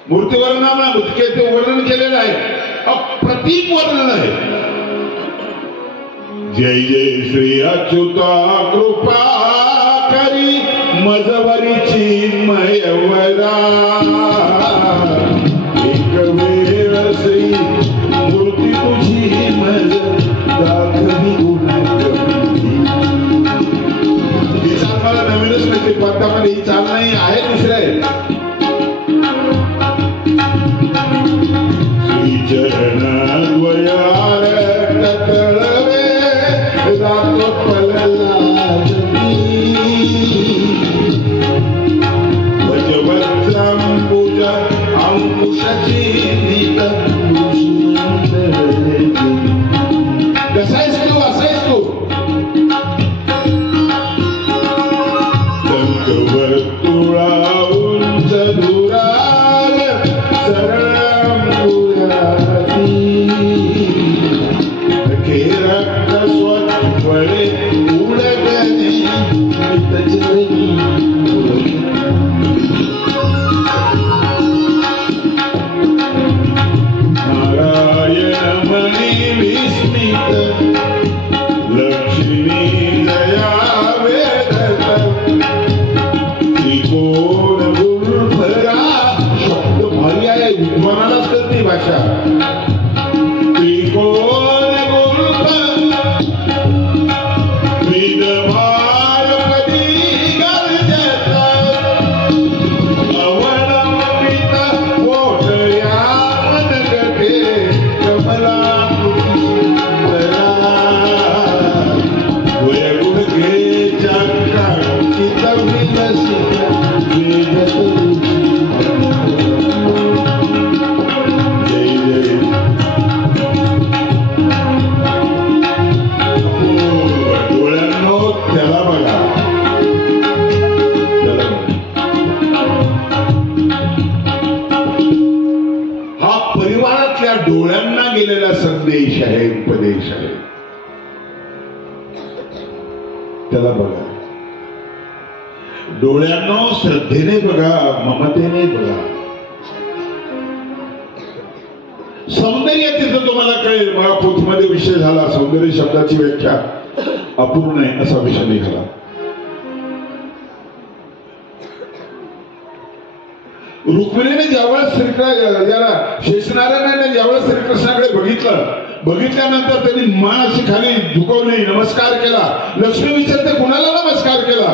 मूर्तीवर्णनामध्ये वर्णन केलेलं आहे, अप्रतिम वर्णन आहे. जय जय श्री अच्युता कृपा करी मजवरीची मयवरा, एक वेळ श्री मूर्ती तुझी मज दाखवी ही चाल मला नवीनच माहिती, पंथामध्ये ही चाल नाही आहे, दुसऱ्या आहे. श्री चरणद्वयार तळवे जातो पलला वजवत्संबुजा अंकुशाची नीत कसायस तू असायस तू वर्तुळा उंच दुराल सरळ रक्त स्वळे उडगणे नारायण मणी विस्मित लक्ष्मी दया वेदत त्रिकोण गुरुभरा. शब्द भारी आहे, विद्वानालाच कळते भाषा. त्रिकोण डोळ्यांना गेलेला संदेश आहे, उपदेश आहे. त्याला बघा, डोळ्यांना श्रद्धेने बघा, ममतेने बघा. सौंदर्य तिथं तुम्हाला कळेल. मला पोथीमध्ये विषय झाला, सौंदर्य शब्दाची व्याख्या अपूर्ण आहे असा विषय निघाला. रुक्मिणीने ज्यावेळेस याला शेषनारायणाने ज्यावेळेस श्रीकृष्णाकडे बघितल्यानंतर त्यांनी मान अशी खाली झुकवली, नमस्कार केला. लक्ष्मी विचारते कुणाला नमस्कार केला,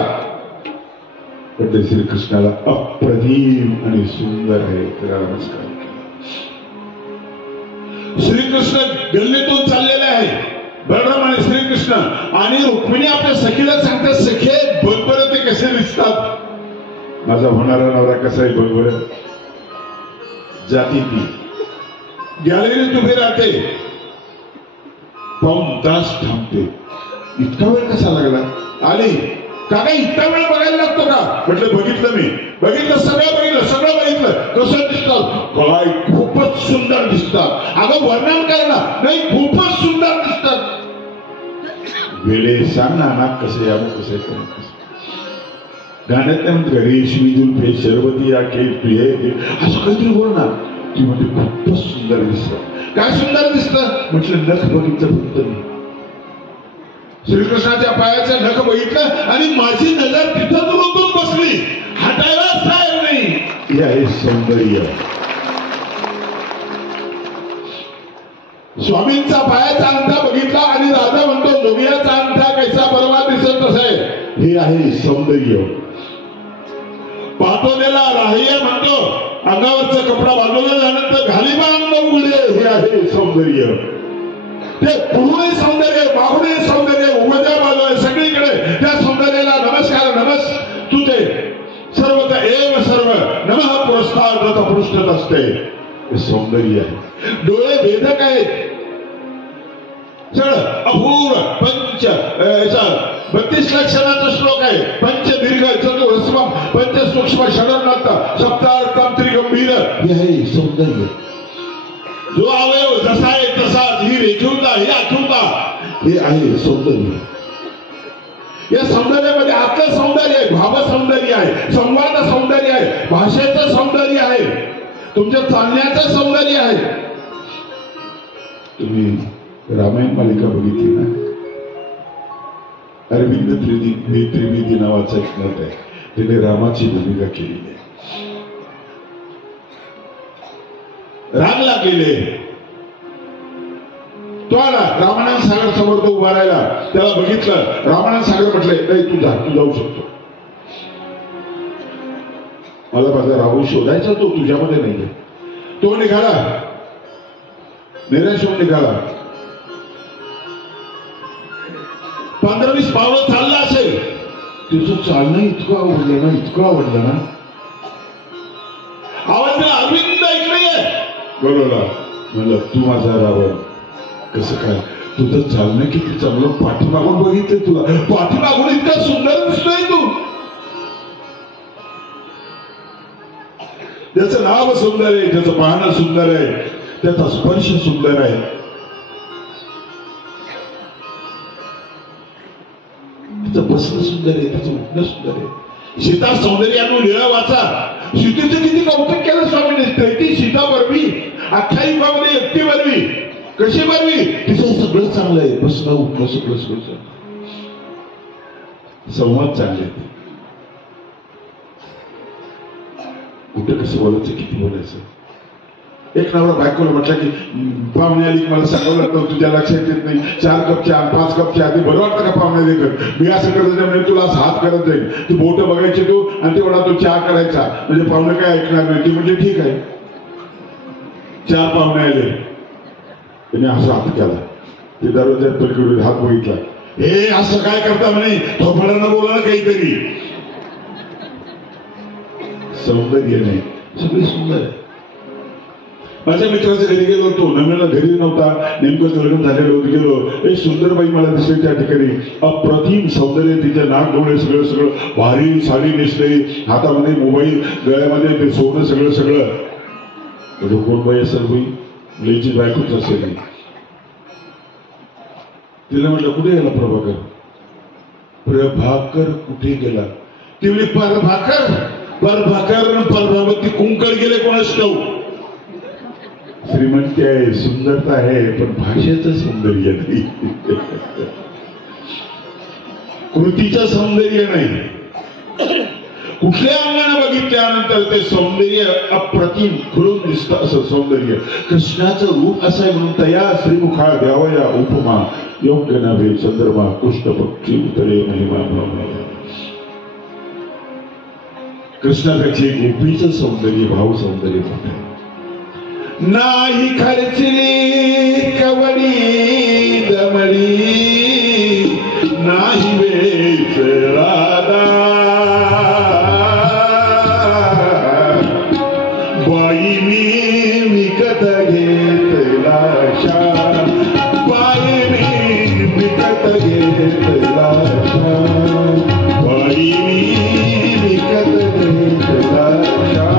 पण ते श्रीकृष्णाला अप्रतिम आणि सुंदर आहे त्याला नमस्कार केला. श्रीकृष्ण गल्लीतून चाललेले आहे, बलराम आणि श्रीकृष्ण, आणि रुक्मिणी आपल्या सखीला सांगतात, सखे बघ बरं ते कसे दिसतात, माझा होणारा नवरा कसा आहे बघ बरं. जाती ती गॅलरीत उभी राहते, पाऊण तास थांबते. इतका वेळ कसा लागला, आली काका इतका वेळ बघायला लागतो का, म्हटलं बघितलं, मी बघितलं, सगळं बघितलं. कसं दिसतात, काय खूपच सुंदर दिसतात. अगं वर्णन करणार नाही, खूपच सुंदर दिसतात. वेळे सांग ना कसे या कसे गाण्यात म्हणते रेशमी जुल्फे शरबती आखे प्रिय असं काहीतरी बोलणार. ती म्हणते खूपच सुंदर दिसत. काय सुंदर दिसत म्हटलं, नख बघितलं फक्त मी, श्रीकृष्णाच्या पायाचं नख बघितलं आणि माझी नजर तिथं रुतून बसली, हटायलाच तयार नाही. हे आहे सौंदर्य. स्वामींचा पायाचा अंगठा बघितला आणि राजा म्हणतो जोगियाचा अंगठा कैसा परवा दिसत असे. हे आहे सौंदर्य. पाठवलेला राह्य म्हणतो अंगावरचा कपडा बांधवला झाल्यानंतर घाली बांध उघडे. हे आहे सौंदर्य. ते पुढे सौंदर्य, मागुणे सौंदर्य, उभ्या बाजू आहे सगळीकडे. त्या सौंदर्याला नमस्कार तुते सर्वत एव सर्व नमः पुरस्कार पृष्ठत असते. हे सौंदर्य आहे. डोळे भेदक आहेत, चढ अपूर्व पंच 32 लक्षणाचा श्लोक आहे. पंच दीर्घ चतुर्स्म पंच सूक्ष्म षडनर्थ सप्तार्थम त्रिगंभीर हे आहे सौंदर्य. जो अवयव जसा आहे तसा ही रेखीवता ही आखूता हे आहे सौंदर्य. या सौंदर्यामध्ये आतलं सौंदर्य आहे, भाव सौंदर्य आहे, संवाद सौंदर्य आहे, भाषेचं सौंदर्य आहे, तुमच्या चालण्याचं सौंदर्य आहे. तुम्ही रामायण मालिका बघितली ना? अरविंद त्रिवेदी नावाचा एक नट आहे, त्याने रामाची भूमिका केलेली आहे. रामला गेले, तो आला रामानंद सागर समोर तो उभा राहिला. त्याला बघितलं, रामानंद सागर म्हटले नाही तू जाऊ शकतो. मला माझा राहू शोधायचा, तो तुझ्यामध्ये नाहीये. तो निघाला, निराश होऊन निघाला. 15-20 पावलं चालला असेल. तिचं चालणं इतकं आवडलं ना, इतकं आवडलं ना. आवाज दिला, अरविंद इकडे ये. बोलवला, म्हणलं तू माझा रावण. कसं काय? तुझं चालणं किती चांगलं, पाठीमागून बघितलं तुला, पाठीमागून इतका सुंदर दिसतोय तू. त्याचं नाव सुंदर आहे, त्याचं पाहणं सुंदर आहे, त्याचा स्पर्श सुंदर आहे, त्याचं बसणं सुंदर आहे, त्याचं उठणं सुंदर आहे. सीता सौंदर्यानं लीळा वाचा. सीतेचं किती कौतुक केलं स्वामीने. ती सीता बरवी, अख्ख्या युगामध्ये एकटी बरवी. कशी बरवी? तिचं सगळं चांगलं आहे, बसणं उठणं सगळं सगळं. संवाद चांगले, कुठं कसं बोलायचं, किती बोलायचं. एक नवरा बायकोला म्हटलं की पाहुणे आली मला सांगावं लागतं, तुझ्या लक्षात येत नाही. 4 कप चहा 5 कप चहा, ते बरं वाटतं का पाहुणे देखत? मी असं करत नाही, तुला असं हात करत जाईल. ती बोट बघायची तू आणि ते म्हणा तू चहा करायचा, म्हणजे पाहुणे काय ऐकणार नाही. ती म्हणजे ठीक आहे. 4 पाहुणे आले, त्याने असा हात केला. ते दरवाज्यात पलीकडून हात बघितला. हे असं काय करता म्हणे, थोपडानं बोला ना काहीतरी. सौंदर्य नाही, सगळे सुंदर आहे. माझ्या मित्राच्या घरी गेलो होतो, नम्याला घरी नव्हता, नेमकं लग्न झालेलं होतं. गेलो, एक सुंदर बाई मला दिसली त्या ठिकाणी. अप्रतिम सौंदर्य, तिच्या नाक डोळे सगळं सगळं भारी, साडी नेसले, हातामध्ये मोबाईल, गळ्यामध्ये ते सोनं सगळं सगळं. म्हणजे कोण बाई असेल बाई, मुलीची बायकोच असेल. तिला म्हटलं कुठे गेला प्रभाकर? प्रभाकर कुठे गेला? ती म्हणजे परभाकर, परभाकर परभावती कुंकड गेले कोणाच ठाऊ. श्रीमंती आहे, सुंदरता आहे, पण भाषेचं सौंदर्य नाही, कृतीचं सौंदर्य नाही. कुठल्या अंगाने बघितल्यानंतर ते सौंदर्य अप्रतिम खुलून दिसतं असं सौंदर्य. कृष्णाचं रूप असं आहे म्हणून तया श्रीमुखा द्यावया उपमा योग्य नव्हे चंद्रमा कृष्ण पक्षी उतरे महिमा ब्रह्म. कृष्णापेक्षा गोपीचं सौंदर्य, भाव सौंदर्य मोठं. नाही खर्चली कवडी दमडी, नाही वेच राधा, बाई मी विकत घेतला शा, बाई मी विकत घेतला शा, बाई मी विकत घेतला शा.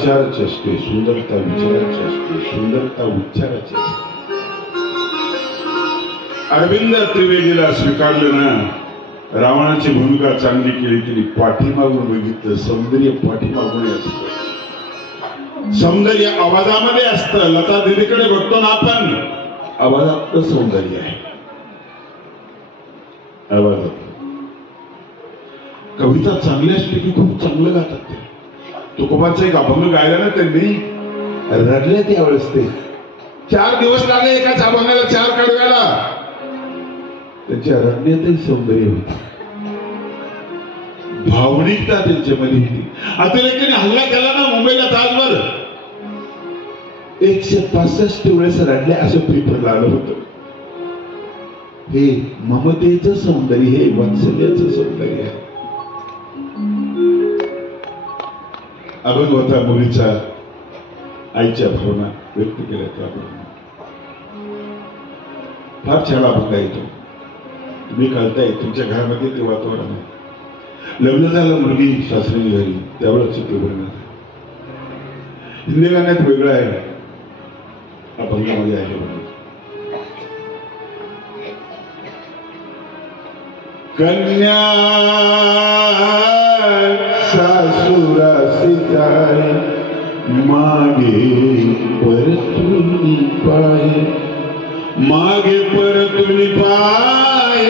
आचाराची असते, सुंदरता विचाराची असते, सुंदरता उच्चाराची असते. अरविंद त्रिवेदीला स्वीकारलं ना, रावणाची भूमिका चांगली केली तरी पाठीमागून बघितलं, सौंदर्य पाठीमागून असतं, सौंदर्य आवाजामध्ये असतं. लता दीदीकडे बघतो ना आपण, आवाजात सौंदर्य आहे, आवाजात. कविता चांगली असली की खूप चांगलं गातात ते. तुकोबांचा एक अभंग गायला ना त्यांनी, रडले त्यावेळेस ते 4 दिवस लागले एकाच अभंगाला, 4 कडव्याला. त्यांच्या रडण्यातही सौंदर्य होते, भावनिकता त्यांच्यामध्ये होती. अतिरेकीने हल्ला केला ना मुंबईला ताजवर, 165 वेळेस रडले असं पेपर लागलं होतं. हे ममतेचं सौंदर्य, हे वात्सल्याचं सौंदर्य आहे. अभंग होता मुलीचा आईच्या भावना व्यक्त केल्या त्या फार छान अभंग येतो. तुम्ही कळताय तुमच्या घरामध्ये ते वातावरण आहे. लग्न झालं, मुलगी सासरी निघाली, त्यावेळेस ते वर्णन हिंदी गाण्यात वेगळं आहे, अभंगामध्ये आहे. कन्या सासुरासी जाय, मागे परतुनी पाय, मागे परतुनी पाय,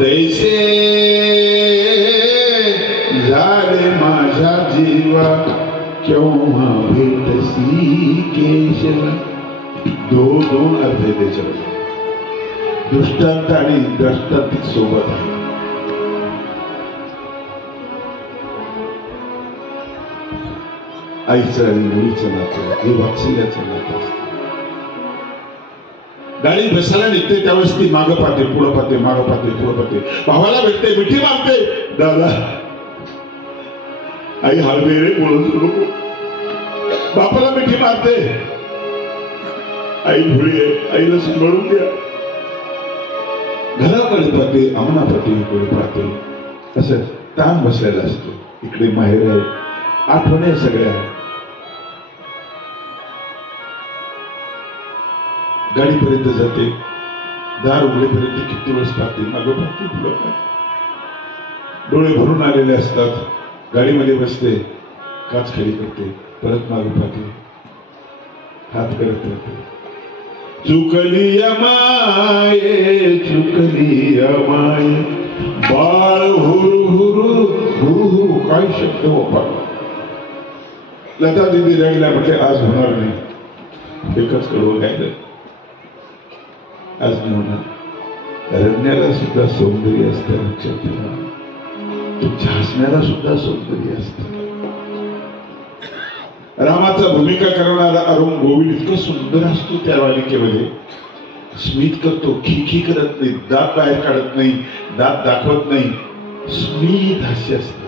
तैसे झाले माझ्या जीवा, केव्हा भेटसी केशवा. दोन अर्थ आहे त्याच्यावर, दृष्टांत आणि द्रष्टांतिक सोबत आहे. आईचं आणि मुलीचं नातं हे वात्सल्याचं नातं असतं. गाडी बसायला निघते त्यावेळेस ती मागं पाहते, पुढं पाहते, मागं पाहते, पुढं पाहते. भावाला भेटते, मिठी मारते, दादा आई हळवे रे बोलत नको. बापाला मिठी मारते, आई भुळी आहे, आईला सांभाळून द्या. घराकडे पाहते, अमना पाहते, इकडे पाहते, असं ताण बसलेला असतो. इकडे माहेर आहे, आठवणी सगळ्या. गाडीपर्यंत जाते, दार उघडेपर्यंत किती वेळेस पाहते, मागं पाहते, पुढं पाहते. डोळे भरून आलेले असतात. गाडीमध्ये बसते, काच खाली करते, परत मागं पाहते, हात करत राहते. चुकली माये, चुकली माये, बाळ हुरु हुरु हुरु हुरु. काय शब्द वापरला. लता दीदी रडल्या म्हटले आज होणार नाही, एकच कडवं गायलं, आज नाही होणार. रडण्याला सुद्धा सौंदर्य असतं, लक्षात ठेवा. तुमच्या हसण्याला सुद्धा सौंदर्य असतं. रामाचा भूमिका करणारा अरुण गोविंद इतकं सुंदर असतो त्या मालिकेमध्ये. स्मित करतो, खिखी करत नाही, दात बाहेर काढत नाही, दात दाखवत नाही, स्मित हास्य असतं.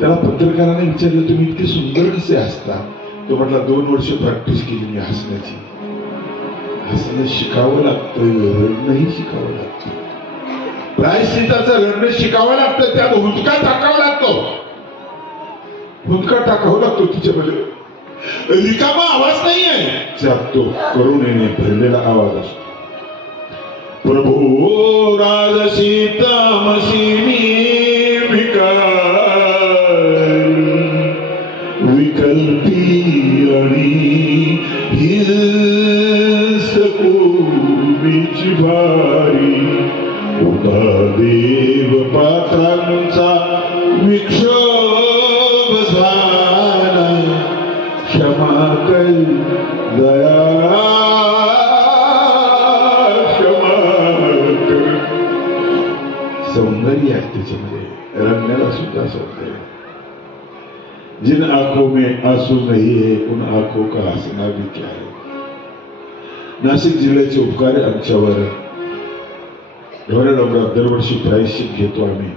त्याला पत्रकाराने विचारलं तुम्ही इतके सुंदर कसे हसता? तो म्हटला 2 वर्ष प्रॅक्टिस केली मी हसण्याची. हसणं शिकावं लागतं, रडणंही शिकावं लागतं. प्रायश्चित्ताचं रडणं शिकावं लागतं, त्यात हुंदका टाकावा लागतो, हुंदका टाकावं लागतो तिच्यामध्ये. रिकामा आवाज नाही आहे, त्यात तो करुणेने भरलेला आवाज असतो. प्रभू राज सीतामसी भिकारी, विकल्पी आणि हिंसको बीच भारी, उदा देव पात्रांचा विक्षोभ झाला, क्षमा कर दया, क्षमा कर. सौंदर्य आहे त्याच्यामध्ये, रडण्याला सुद्धा सौंदर्य. जिन आंखों में आंसू नहीं है उन आंखों का हसना भी क्या है. नाशिक जिल्ह्याचे उपकार आमच्यावर ढोऱ्या डोंगरात दरवर्षी प्रायश्चित घेतो आम्ही.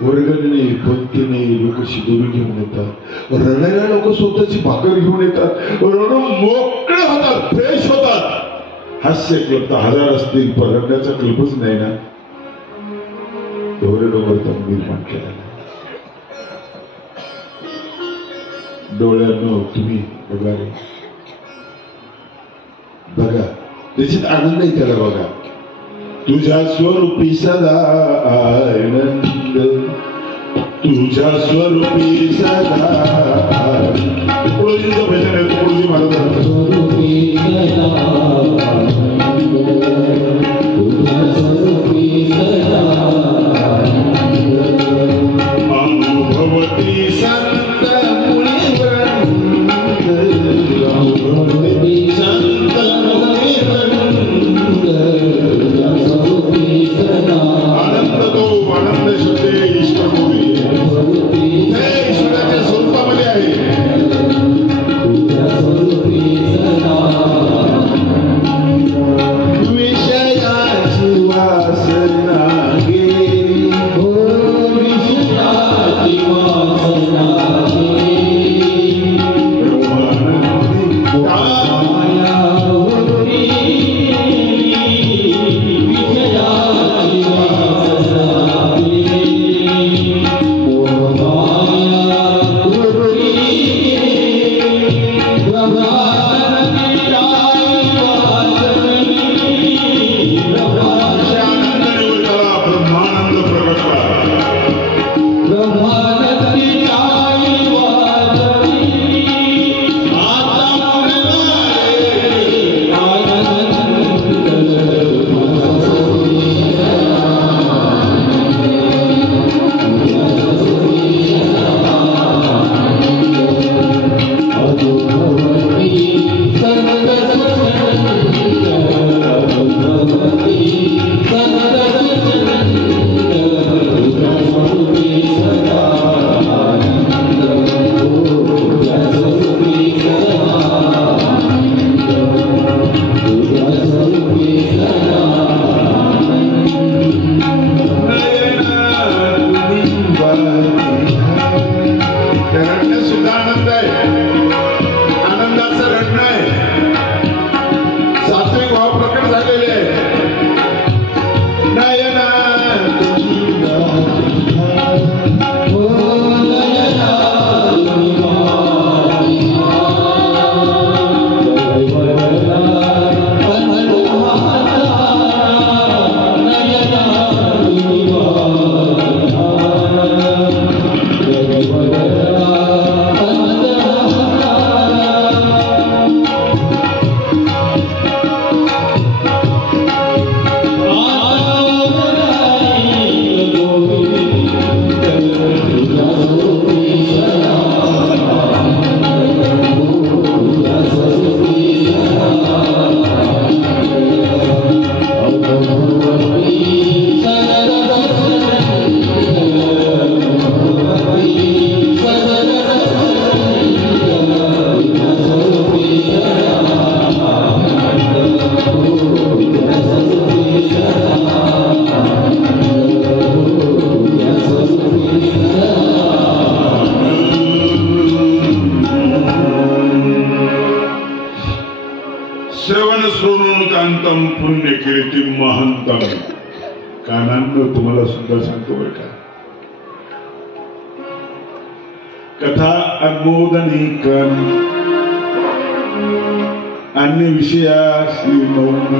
वर्गणी पंक्तीने लोक शिदोरी घेऊन येतात, रडायला लोक स्वतःची भाकर घेऊन येतात, रडून मोकळे होतात, फ्रेश होतात. हास्य क्लब 1000 असतील, पण रडण्याचा क्लबच नाही ना. ढोरे डोंगर निर्माण केला. डोळ्यांनो तुम्ही बघा रे, बघा त्याच्यात आनंद आहे त्याला बघा. तुझ्या स्वरूपी सदा आनंद, तुझ्या स्वरूपी सदा तुकडोजींचं भजन आहे. तुकडोजी महाराजांचं स्वरूपी अनुभवती संत आनंद तो आनंद शब्द ईश्वर ईश्वराच्या स्वरूपामध्ये आहे. विषयाची वासना गेली, विषयाची वासना श्रवणश्रोणोकांतम पुण्यकीर्तिम महांतम. कानांनो तुम्हाला सुद्धा सांगतो बरं का, कथा अनुमोदनीकम अन्य विषयाशी मौन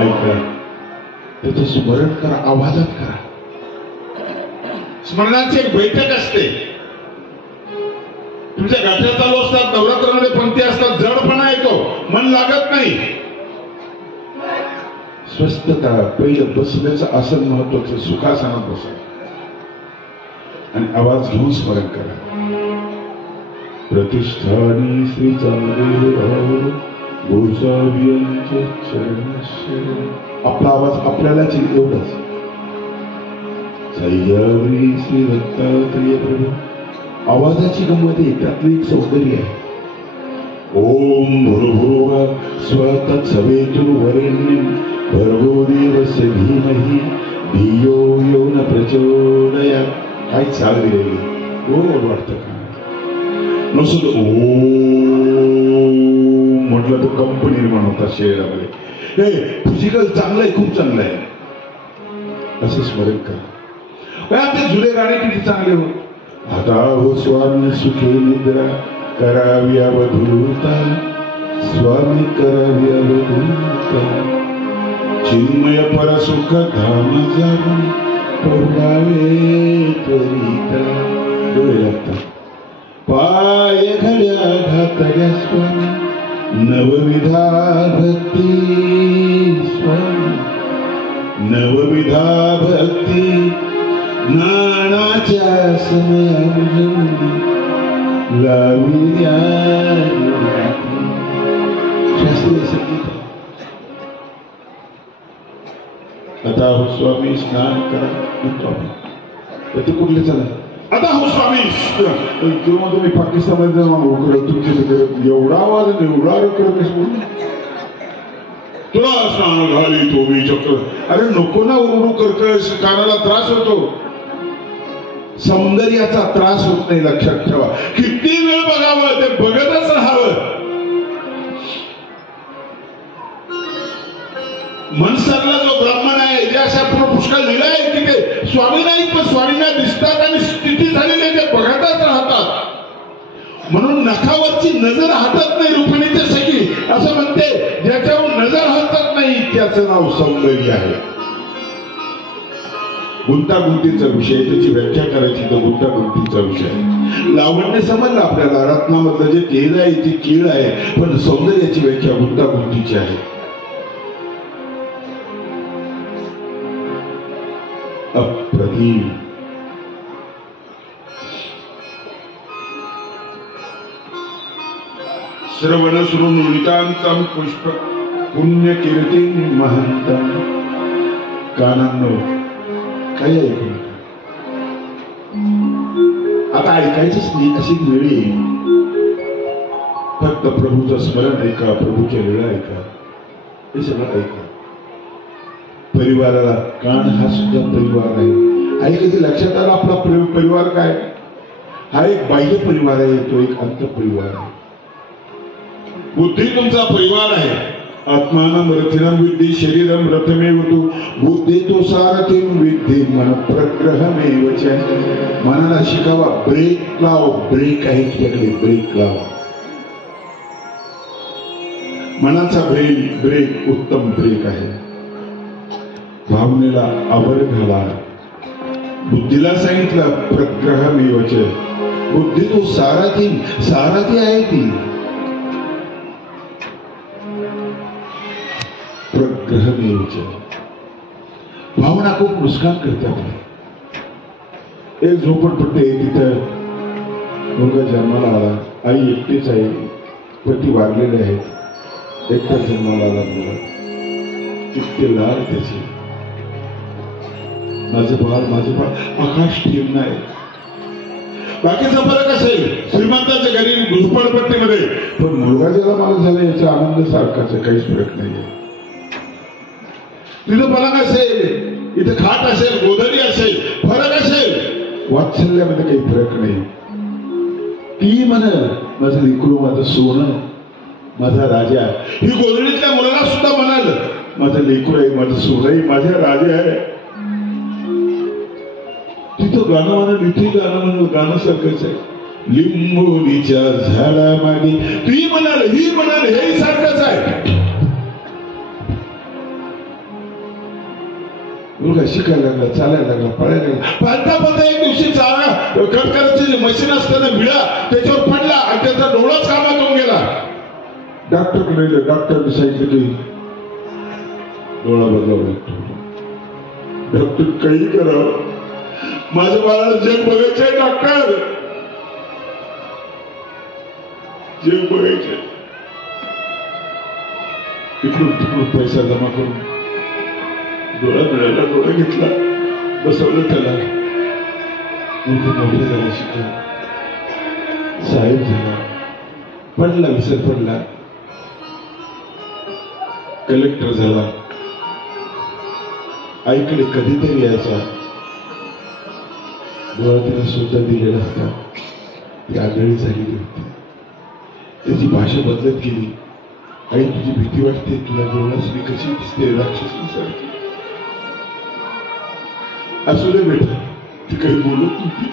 ऐका, त्याचं स्मरण करा, आवाजात करा. स्मरणाची एक बैठक असते. तुमच्या गाठ्या चालू असतात, नवरात्रामध्ये पंक्ती असतात, जडपणा येतो, मन लागत नाही. स्वस्थता, पहिलं बसण्याचं आसन महत्वाचं, सुखासनात बसा आणि आवाज घेऊन स्मरण करा. प्रतिष्ठानी श्री चांगदेवराव गोसावी चरण. आपला आवाज आपल्यालाच एवढाच. सह्याद्री श्री दत्तात्रेय प्रभू. आवाजाची गंमत आहे, त्यातलं एक सौंदर्य आहे. ओम भूर्भुवः स्वः सवितुर्वरेण्यं भर्गो देवस्य धीमहि धियो यो न प्रचोदयात्. काय चाल दिलेली, गोड वाटतं का? नसलं ओम म्हटलं तर कंप निर्माण होता शरीरामध्ये. हे फिजिकल चांगलं आहे, खूप चांगलं आहे, असं स्मरण करा. ते जुने गाणे किती चांगले होते. आता हो स्वामी सुखे निद्रा करावी अवधूता, स्वामी करावी अवधूता, चिन्मय परसुख धाम जाऊन पडावे त्वरिता. डोळे लागतात. पाय घड्या घातल्या स्वामी नवविधा भक्ती, स्वामी नवविधा भक्ती, ज्ञानाच्या समयावधी लाविल्या शास्त्रीय संगीत. आता हो स्वामी स्नान करा. ते कुठले चला आता हो स्वामी. तेव्हा तुम्ही पाकिस्तानमध्ये जाऊन तुमच्या तिकडे एवढा आवाज एवढा करत तुला स्नान घाली तो मी चक्र. अरे नको ना उरडू करतोस, कानाला त्रास होतो. सौंदर्याचा त्रास होत नाही, लक्षात ठेवा. किती वेळ बघावं ते बघतच राहावं. मनसरला जो ब्राह्मण आहे जे अशा पुष्कळ लिहिलं आहे की ते स्वामी नाही पण स्वामींना दिसतात आणि स्थिती झालेली ते बघतच राहतात. म्हणून नखावरची नजर हटत नाही रुक्मिणीच्या सखी असं म्हणते. ज्याच्यावर नजर हटत नाही त्याचं नाव सौंदर्य आहे. गुंतागुंतीचा विषय, त्याची व्याख्या करायची तर गुंतागुंतीचा विषय. लावण्य समजलं आपल्याला, रत्नामधलं जे तेल आहे ते कीळ आहे, पण सौंदर्याची व्याख्या गुंतागुंतीची आहे. अप्रतिम. श्रवण श्रुणुतांतम पुष्प पुण्य कीर्ती महंतम. कानांनो काय ऐकू नका. आता ऐकायचंच नाही अशी वेळ येईल. फक्त प्रभूचं स्मरण ऐका, प्रभूच्या लीळा ऐका, हे सगळं ऐका. परिवाराला कान हा सुद्धा परिवार आहे. आई कधी लक्षात आला आपला परिवार काय? हा एक बाह्य परिवार आहे, तो एक अंत परिवार आहे. बुद्धी तुमचा परिवार आहे. आत्मानं रथिनं विद्धी शरीरं रथमेव तु बुद्धी तो सारथिं विद्धी मन प्रग्रहमेव च. मनाला शिकावा. ब्रेक लाव. ब्रेक आहे तुझ्याकडे, ब्रेक लाव. मनाचा ब्रेक उत्तम ब्रेक आहे. भावनेला आवर घाला. बुद्धीला सांगितलं प्रग्रहमेव च. बुद्धी तो सारथी आहे ती. प्रग्रहमेव च. भावना खूप नुकसान करतात. एक झोपडपट्टी आहे, तिथं मुलगा जन्माला आला. आई एकटीच आहे, पती वारलेले आहेत. एकटा जन्माला आला मुलगा. इतके लाड त्याचे. माझं बाळ आकाश ठेव नाही. बाकीचा फरक असेल श्रीमंताच्या घरी झोपडपट्टीमध्ये, पण मुलगा ज्याला मला झाला याचा आनंद सारखाच आहे, काहीच फरक नाहीये. तिथं पलंग असेल, इथं खाट असेल, गोधडी असेल, फरक असेल. वात्सल्यामध्ये काही फरक नाही. ती म्हणाल माझं लेकरू, माझं सोनं, माझा राजा. ही गोधडीतल्या मुलाला सुद्धा म्हणाल माझं लेकरू आहे, माझं सोनं आहे, माझा राजा आहे. तिथं गाणं म्हणाल, इथे गाणं म्हणाल, गाणं सारखंच आहे. लिंबोनीच्या झाडामागे ती म्हणाल, ही म्हणाल, हे सारखंच आहे. मुलगा शिकायला लागला, चालायला लागला, पळायला लागला. पालता एक दिवशी चारा कट करायची मशीन असताना विळा त्याच्यावर पडला आणि त्याचा डोळाच कामातून गेला. डॉक्टरकडे डॉक्टरने सांगितलं की डोळा बदलावा लागतो. डॉक्टर काही करावं, माझ्या बाळाला जग बघायचंय. डॉक्टर जग बघायचंय. इकडून तिकडून पैसा जमा करून डोळा मिळाला, डोळा घेतला, बसवलं त्याला. मोठे झाला, शिकला, साहेब झाला, पडला, विसर पडला, कलेक्टर झाला. आईकडे कधीतरी यायचा. डोळा त्याला सुद्धा दिलेला होता. ती आगळी झालेली होती. त्याची भाषा बदलत गेली. आई तुझी भीती वाटते, तुला डोळ्यास मी कशी दिसते, राक्षसासारखी. असू दे बेटा, ती काही बोलत नव्हती.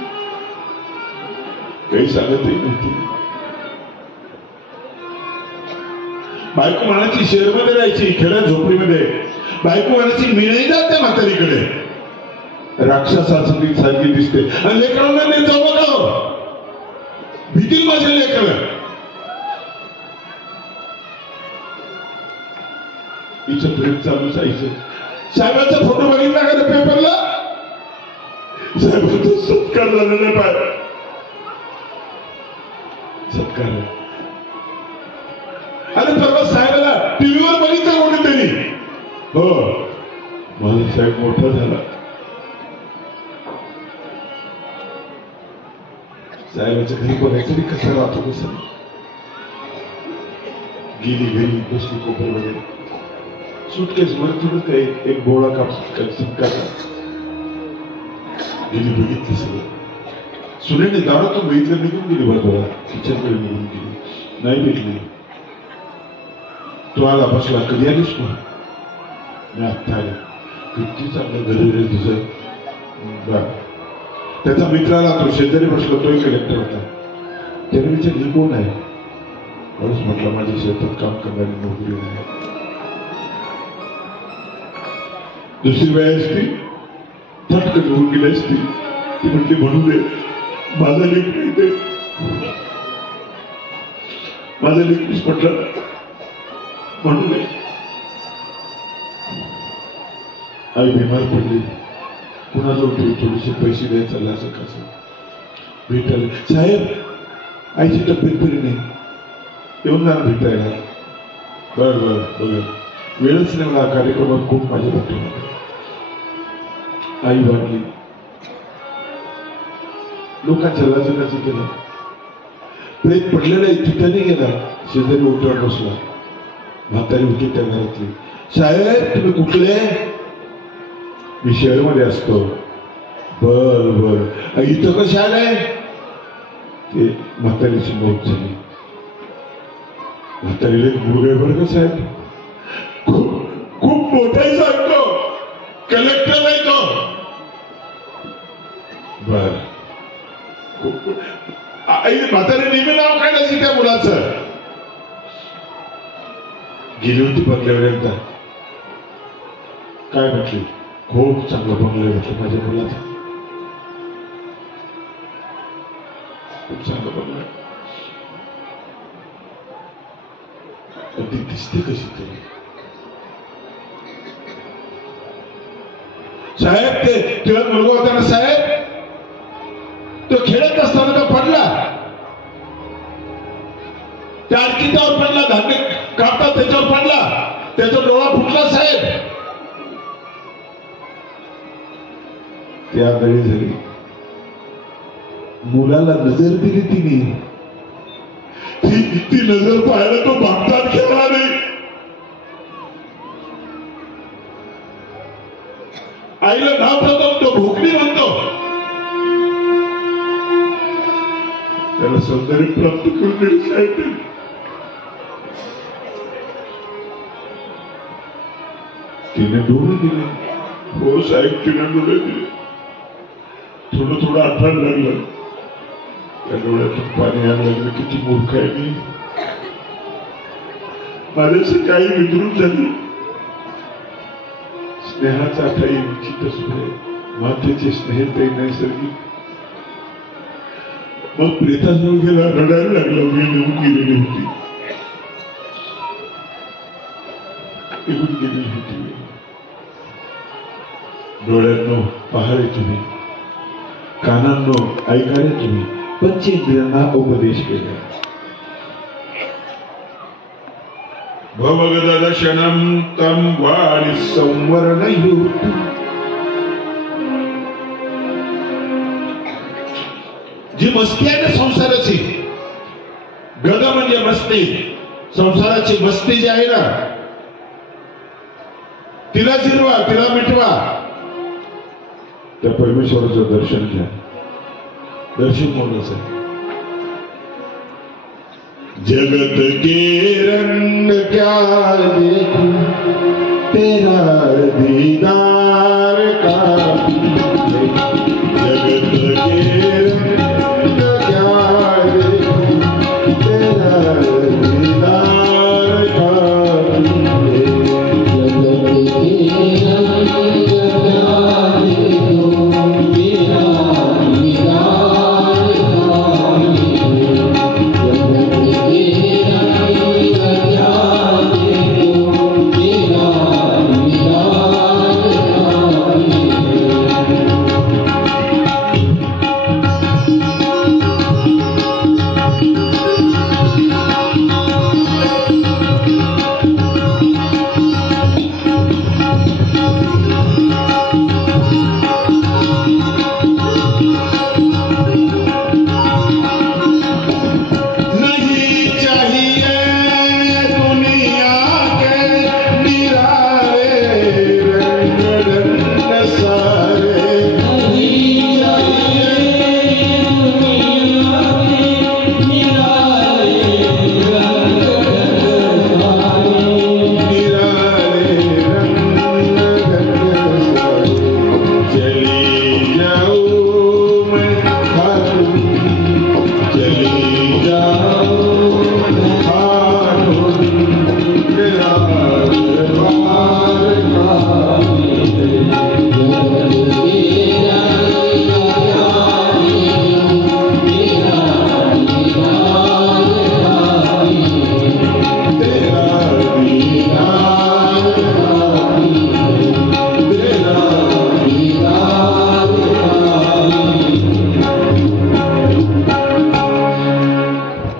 काही सांगतही नव्हती. बायको म्हणायची शहरमध्ये राहायची, खेड्यात झोपडीमध्ये. बायको म्हणायची मी नाही जात त्या म्हातारीकडे, राक्षसासारखी सारखी दिसते. आणि लेकरांना नाही जाऊ बघा, भीतील माझे लेकर. हिचं प्रेम चालू जायचं. साहेबांचा फोटो बघितला का पेपरला? साहेबांचा सत्कार झालेला पाय, सत्कार. आणि परवा साहेबाला टीव्हीवर बघितलं कोणीतरी. हो, माझा साहेब मोठा झाला. साहेबाच्या घरी बघायचं तरी कसा राहतो कसं. गेली घरी बसली कोपऱ्यामध्ये, सुटकेस वर थोडं काही एक बोळा कापका गेली. बघितलं सगळं. सुनेने दारातून बघितलं, निघून गेली. बरोबर किचनकडे निघून गेली. नाही भेटली. तो आला बसला. कधी आलीस तू? मी आत्ता आले. किती चांगलं घरी रे तुझं. त्याचा मित्र आला, तो शेजारी बसला, तोही कलेक्टर होता. त्याने विचारलं कोण आहे? बरंच म्हटलं माझ्या शेतात काम करणारी नोकरी नाही. दुसरी वेळ असती फटकन घेऊन गेली असती. ती म्हटली म्हणू दे, माझा लेख नाही ते, माझा लेख म्हटलं म्हणू दे. आई बिमार पडली. कुणाजवळ थोडेसे पैसे द्यायला चालला असं कसं भेटायला. साहेब आईची तब्येत बरी नाही, येऊन जा भेटायला. बर बर बघ, वेळच नाही मला कार्यक्रमात खूप माझ्या पाठीमध्ये. आई वाढली. लोकांच्या लाजकाचं केलं. प्रेत पडलेला आहे ठिकाणी गेला. शेजारी उतरत बसला. म्हातारी होती त्या घरातली. साहेब तुम्ही कुठले? मी शहरमध्ये असतो. बर बर, इथं कशा आलाय? ते म्हातारीची मौत झाली. म्हातारीला एक मुलगा आहे बरं का साहेब, खूप मोठाही सांगतो, कलेक्टर आहे तो. बर, आई म्हातारी नेहमी नाव काढायची त्या मुलाचं. गेली होती बंगल्यावर एकदा. काय म्हटली? खूप चांगलं बंगलं म्हटलं माझ्या मुलाचं, खूप चांगलं बंगलं. ती दिसते कशी तरी. साहेब ते तिला मुलगा होता ना साहेब, तो खेळत असताना तो पडला. त्या आणखीतावर पडला, धान्य कापतात त्याच्यावर पडला, त्याचा डोळा फुटला साहेब. त्या वेळी झाली. मुलाला नजर दिली तिने. ती नजर पाहायला तो भागतात खेळला नाही. आईला नाव ठेवतो, तो भोकडी म्हणतो. त्याला सौंदर्य प्राप्त करून दिलं साहेब. तिने डोळे दिले. हो साहेब, तिने डोळे दिले. थोडं थोडं आठवण लागलं. त्या डोळ्यातून पाणी यायला लागलं. किती मूर्ख आहे मी, माझ्याशी काही विद्रुप झाली. स्नेहाचा काही विचित असतो, मातेचे स्नेह ते नैसर्गिक. मग प्रेताजवळ गेला, रडायला लागला. मी निघून गेलेली होती, निघून गेलेली होती. डोळ्यांनो पाहावे तुम्ही, कानांनो ऐकावे तुम्ही, पंचेंद्रियांना उपदेश केला. भवगदर्शनम तम वाणी संवरणयुक्त. जी मस्ती आहे ना संसाराची, गद म्हणजे मस्ती, संसाराची मस्ती जी आहे ना, तिला जिरवा, तिला मिटवा. त्या परमेश्वराचं दर्शन घ्या. दर्शन कोणाचं आहे? जगत के रंग क्या देखूं, तेरा दीदार का. जगत के रंग क्या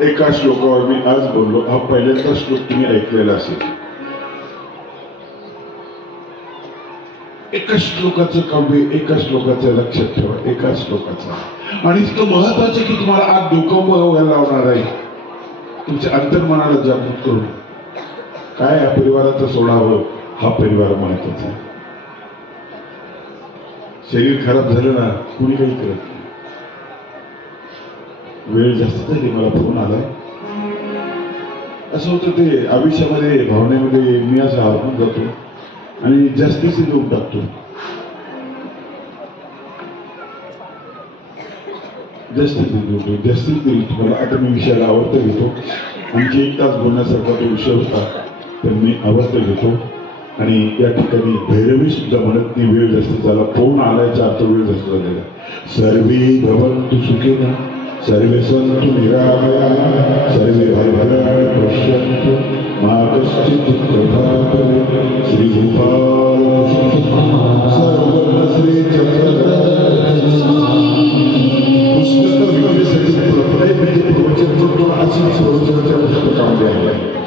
एका श्लोकावर मी आज बोललो. हा पहिल्यांदा श्लोक तुम्ही ऐकलेला असेल. एका श्लोकाचं काव्य, एका श्लोकाचं लक्षात ठेवा, एका श्लोकाचं. आणि इतकं महत्वाचं की तुम्हाला आज डोकं व्हायला लावणार आहे, तुमच्या अंतर्मनाला जागृत करून. काय या परिवाराचं सोडावं, हा परिवार महत्वाचा आहे. शरीर खराब झालं ना, कुणी काही करत नाही. वेळ जास्त झाली, मला फोन आलाय. असं होतं ते आयुष्यामध्ये, भावनेमध्ये मी असं हरपून जातो आणि जास्तीच देऊन टाकतो. जास्तीच दिली तुम्हाला. आता मी विषयाला आवडतं घेतो. आणखी 1 तास बोलण्यासारखा तो विषय होता, तर मी आवडतं घेतो. आणि या ठिकाणी भैरवी सुद्धा म्हणत नाही वेळ जास्त झाला. फोन आलायचा अर्थ वेळ जास्त झालेला. सर्वे भवन्तु सुखिनः, सर्वे सन्तु निरामयाः, सर्वे भद्राणि पश्यन्तु मा कश्चित् दुःखभाग् भवेत्. श्री गोपाल श्री पुस्तक विक्रीसाठी प्रवचन करतो. अशी प्रवचनाच्या पुस्तकामध्ये आहे.